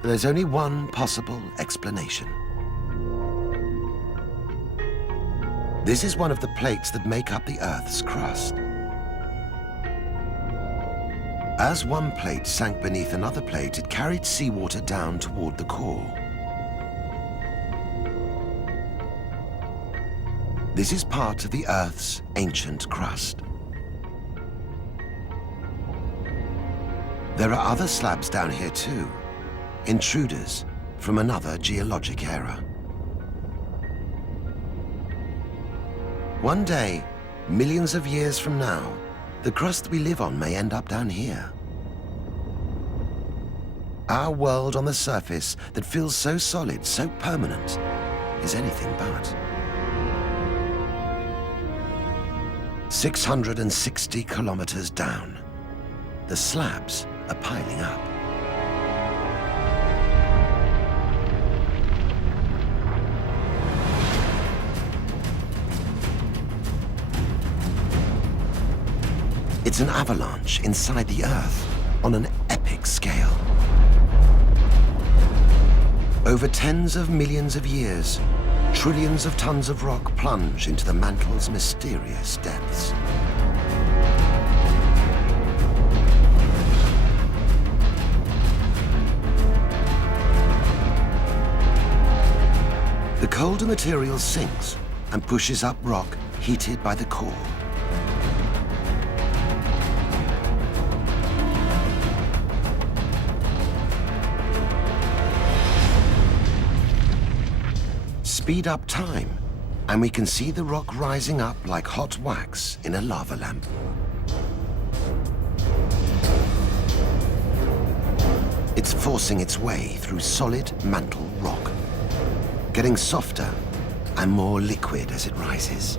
There's only one possible explanation. This is one of the plates that make up the Earth's crust. As one plate sank beneath another plate, it carried seawater down toward the core. This is part of the Earth's ancient crust. There are other slabs down here too, intruders from another geologic era. One day, millions of years from now, the crust we live on may end up down here. Our world on the surface that feels so solid, so permanent, is anything but. 660 kilometers down, the slabs are piling up. It's an avalanche inside the Earth on an epic scale. Over tens of millions of years, trillions of tons of rock plunge into the mantle's mysterious depths. The colder material sinks and pushes up rock heated by the core. Speed up time, and we can see the rock rising up like hot wax in a lava lamp. It's forcing its way through solid mantle rock, getting softer and more liquid as it rises.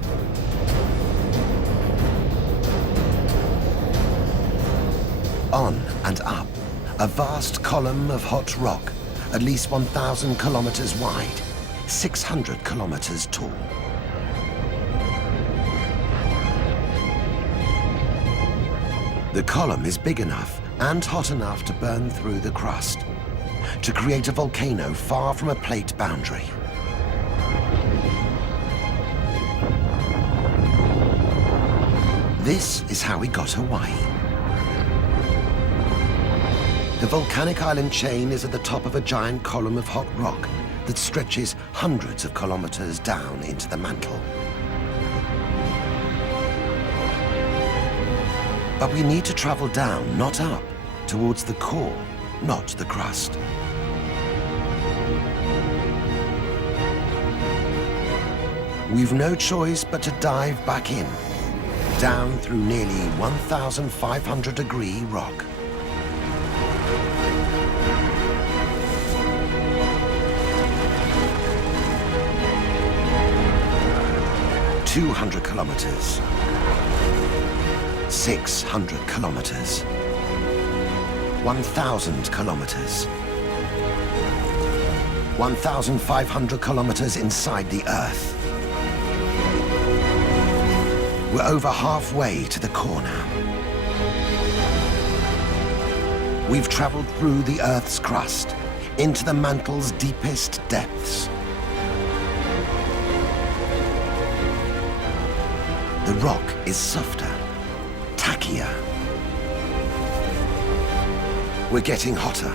On and up, a vast column of hot rock, at least 1,000 kilometers wide, 600 kilometers tall. The column is big enough and hot enough to burn through the crust, to create a volcano far from a plate boundary. This is how we got Hawaii. The volcanic island chain is at the top of a giant column of hot rock that stretches hundreds of kilometers down into the mantle. But we need to travel down, not up, towards the core, not the crust. We've no choice but to dive back in, down through nearly 1,500-degree rock. "200 kilometers. 600 kilometers. 1,000 kilometers. 1,500 kilometers inside the Earth. We're over halfway to the core now. We've traveled through the Earth's crust, into the mantle's deepest depths. The rock is softer, tackier. We're getting hotter.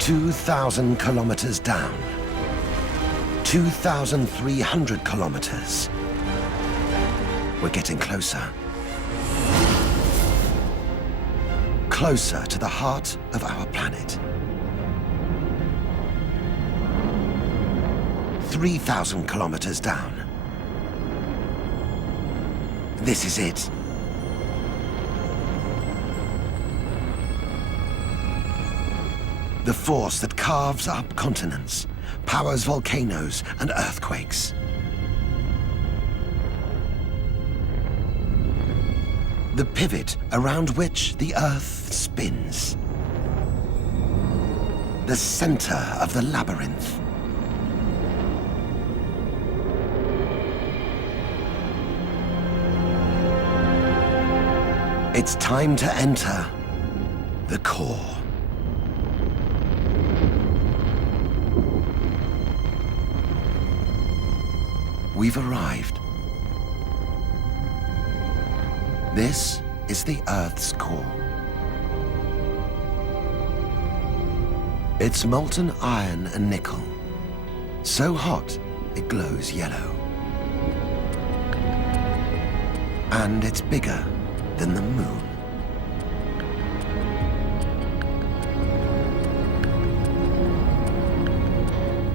2,000 kilometers down. 2,300 kilometers. We're getting closer. Closer to the heart of our planet. 3,000 kilometers down. This is it. The force that carves up continents, powers volcanoes and earthquakes. The pivot around which the Earth spins. The center of the labyrinth. It's time to enter the core. We've arrived. This is the Earth's core. It's molten iron and nickel, so hot it glows yellow. And it's bigger than the moon.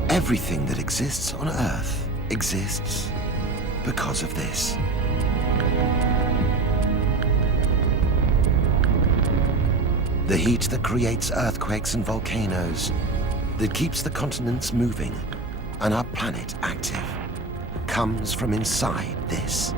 Everything that exists on Earth exists because of this. The heat that creates earthquakes and volcanoes, that keeps the continents moving and our planet active, comes from inside this.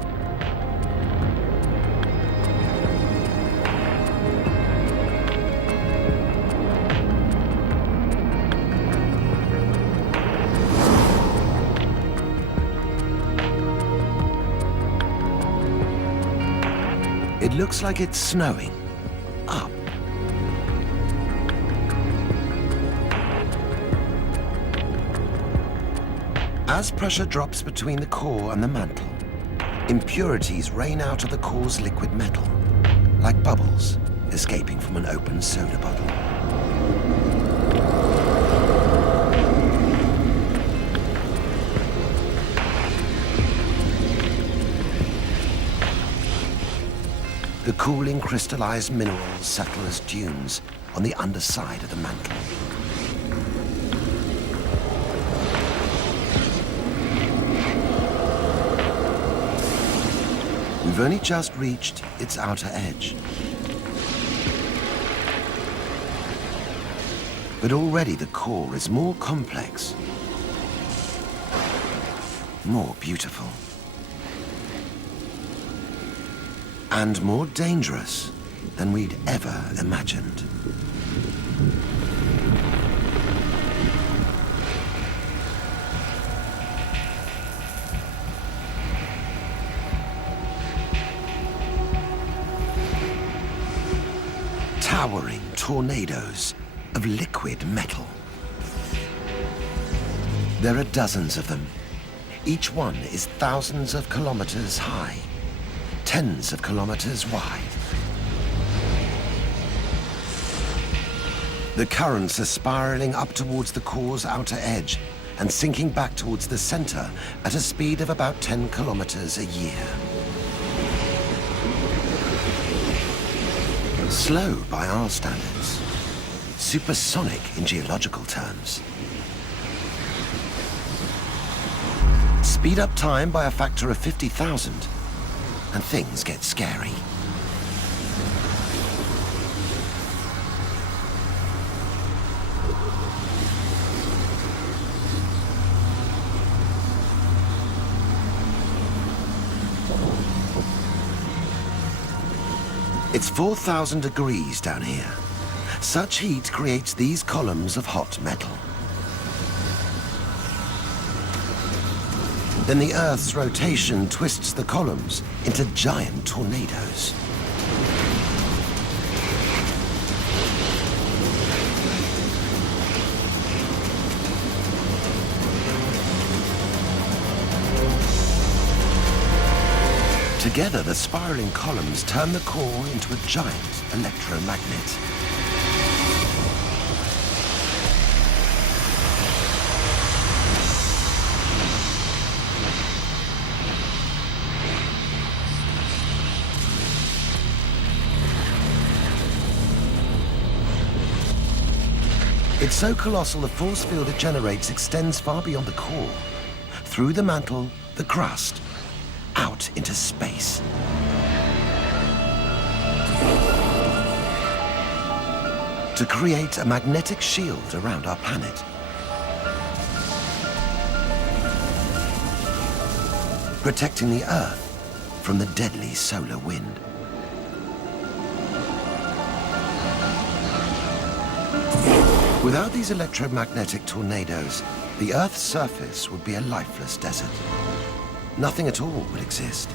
It looks like it's snowing up. As pressure drops between the core and the mantle, impurities rain out of the core's liquid metal, like bubbles escaping from an open soda bottle. The cooling crystallized minerals settle as dunes on the underside of the mantle. We've only just reached its outer edge. But already the core is more complex, more beautiful, and more dangerous than we'd ever imagined. Towering tornadoes of liquid metal. There are dozens of them. Each one is thousands of kilometers high, tens of kilometers wide. The currents are spiraling up towards the core's outer edge and sinking back towards the center at a speed of about 10 kilometers a year. Slow by our standards, supersonic in geological terms. Speed up time by a factor of 50,000, and things get scary. It's 4,000 degrees down here. Such heat creates these columns of hot metal. Then the Earth's rotation twists the columns into giant tornadoes. Together, the spiraling columns turn the core into a giant electromagnet. It's so colossal the force field it generates extends far beyond the core, through the mantle, the crust, out into space. To create a magnetic shield around our planet. Protecting the Earth from the deadly solar wind. Without these electromagnetic tornadoes, the Earth's surface would be a lifeless desert. Nothing at all would exist.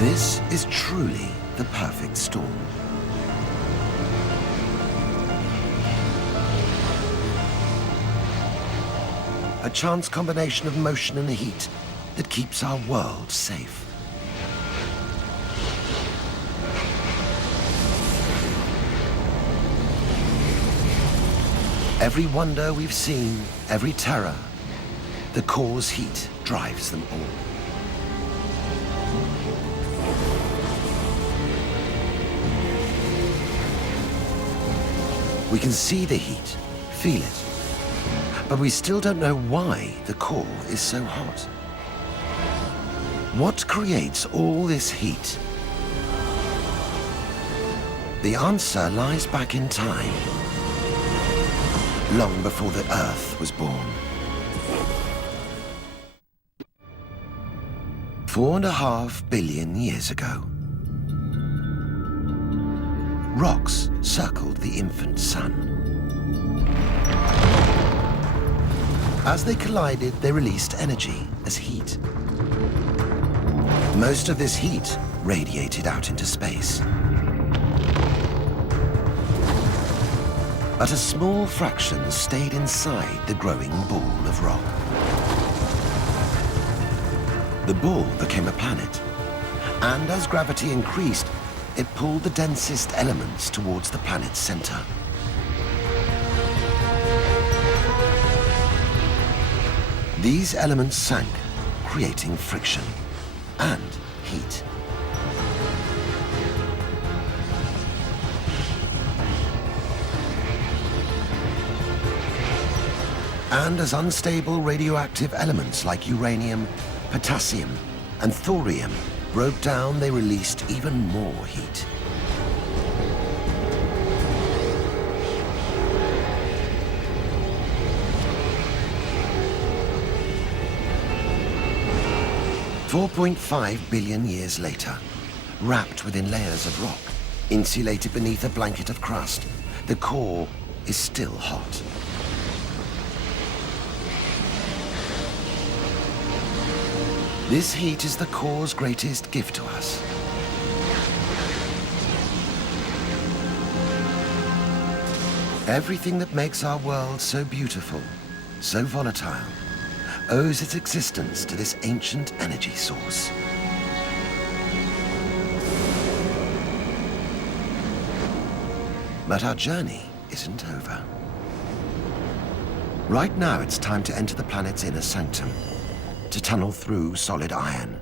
This is truly the perfect storm. A chance combination of motion and heat that keeps our world safe. Every wonder we've seen, every terror, the core's heat drives them all. We can see the heat, feel it, but we still don't know why the core is so hot. What creates all this heat? The answer lies back in time, long before the Earth was born. 4.5 billion years ago. Rocks circled the infant sun. As they collided, they released energy as heat. Most of this heat radiated out into space. But a small fraction stayed inside the growing ball of rock. The ball became a planet, and as gravity increased, it pulled the densest elements towards the planet's center. These elements sank, creating friction and heat. And as unstable radioactive elements like uranium, potassium, and thorium broke down, they released even more heat. $4.5 billion years later, wrapped within layers of rock, insulated beneath a blanket of crust, the core is still hot. This heat is the core's greatest gift to us. Everything that makes our world so beautiful, so volatile, owes its existence to this ancient energy source. But our journey isn't over. Right now, it's time to enter the planet's inner sanctum, to tunnel through solid iron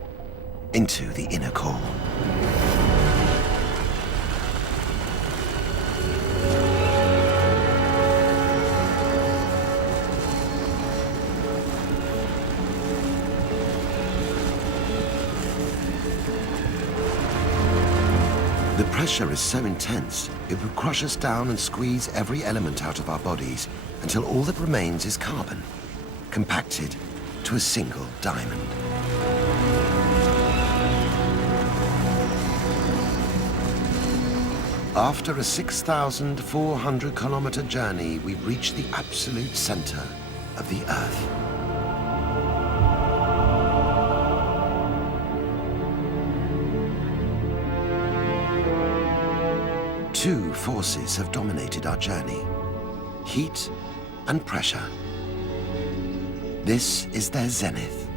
into the inner core. The pressure is so intense, it would crush us down and squeeze every element out of our bodies until all that remains is carbon, compacted to a single diamond. After a 6,400-kilometer journey, we've reached the absolute center of the Earth. Two forces have dominated our journey: heat and pressure. This is their zenith,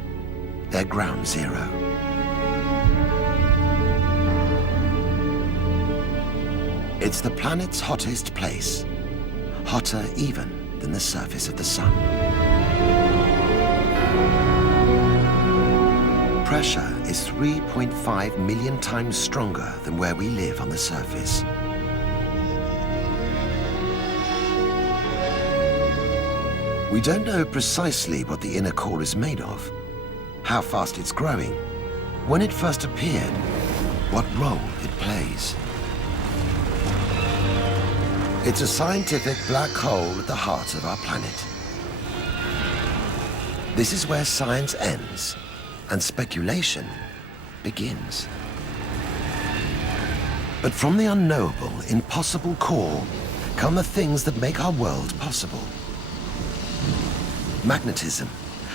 their ground zero. It's the planet's hottest place, hotter even than the surface of the sun. Pressure is 3.5 million times stronger than where we live on the surface. We don't know precisely what the inner core is made of, how fast it's growing, when it first appeared, what role it plays. It's a scientific black hole at the heart of our planet. This is where science ends and speculation begins. But from the unknowable, impossible core come the things that make our world possible. Magnetism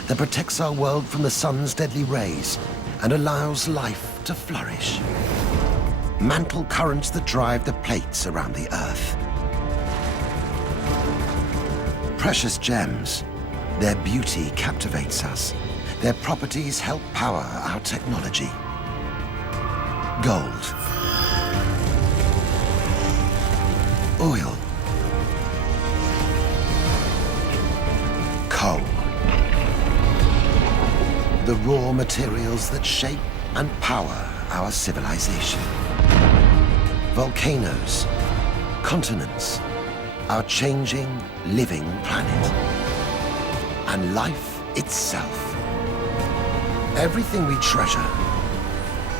that protects our world from the sun's deadly rays and allows life to flourish. Mantle currents that drive the plates around the Earth. Precious gems. Their beauty captivates us. Their properties help power our technology. Gold. Oil. Coal. The raw materials that shape and power our civilization. Volcanoes, continents, our changing, living planet, and life itself. Everything we treasure,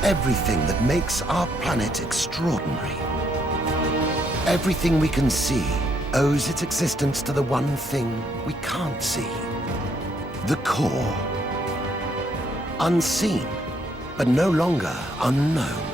everything that makes our planet extraordinary, everything we can see owes its existence to the one thing we can't see: the core. Unseen, but no longer unknown.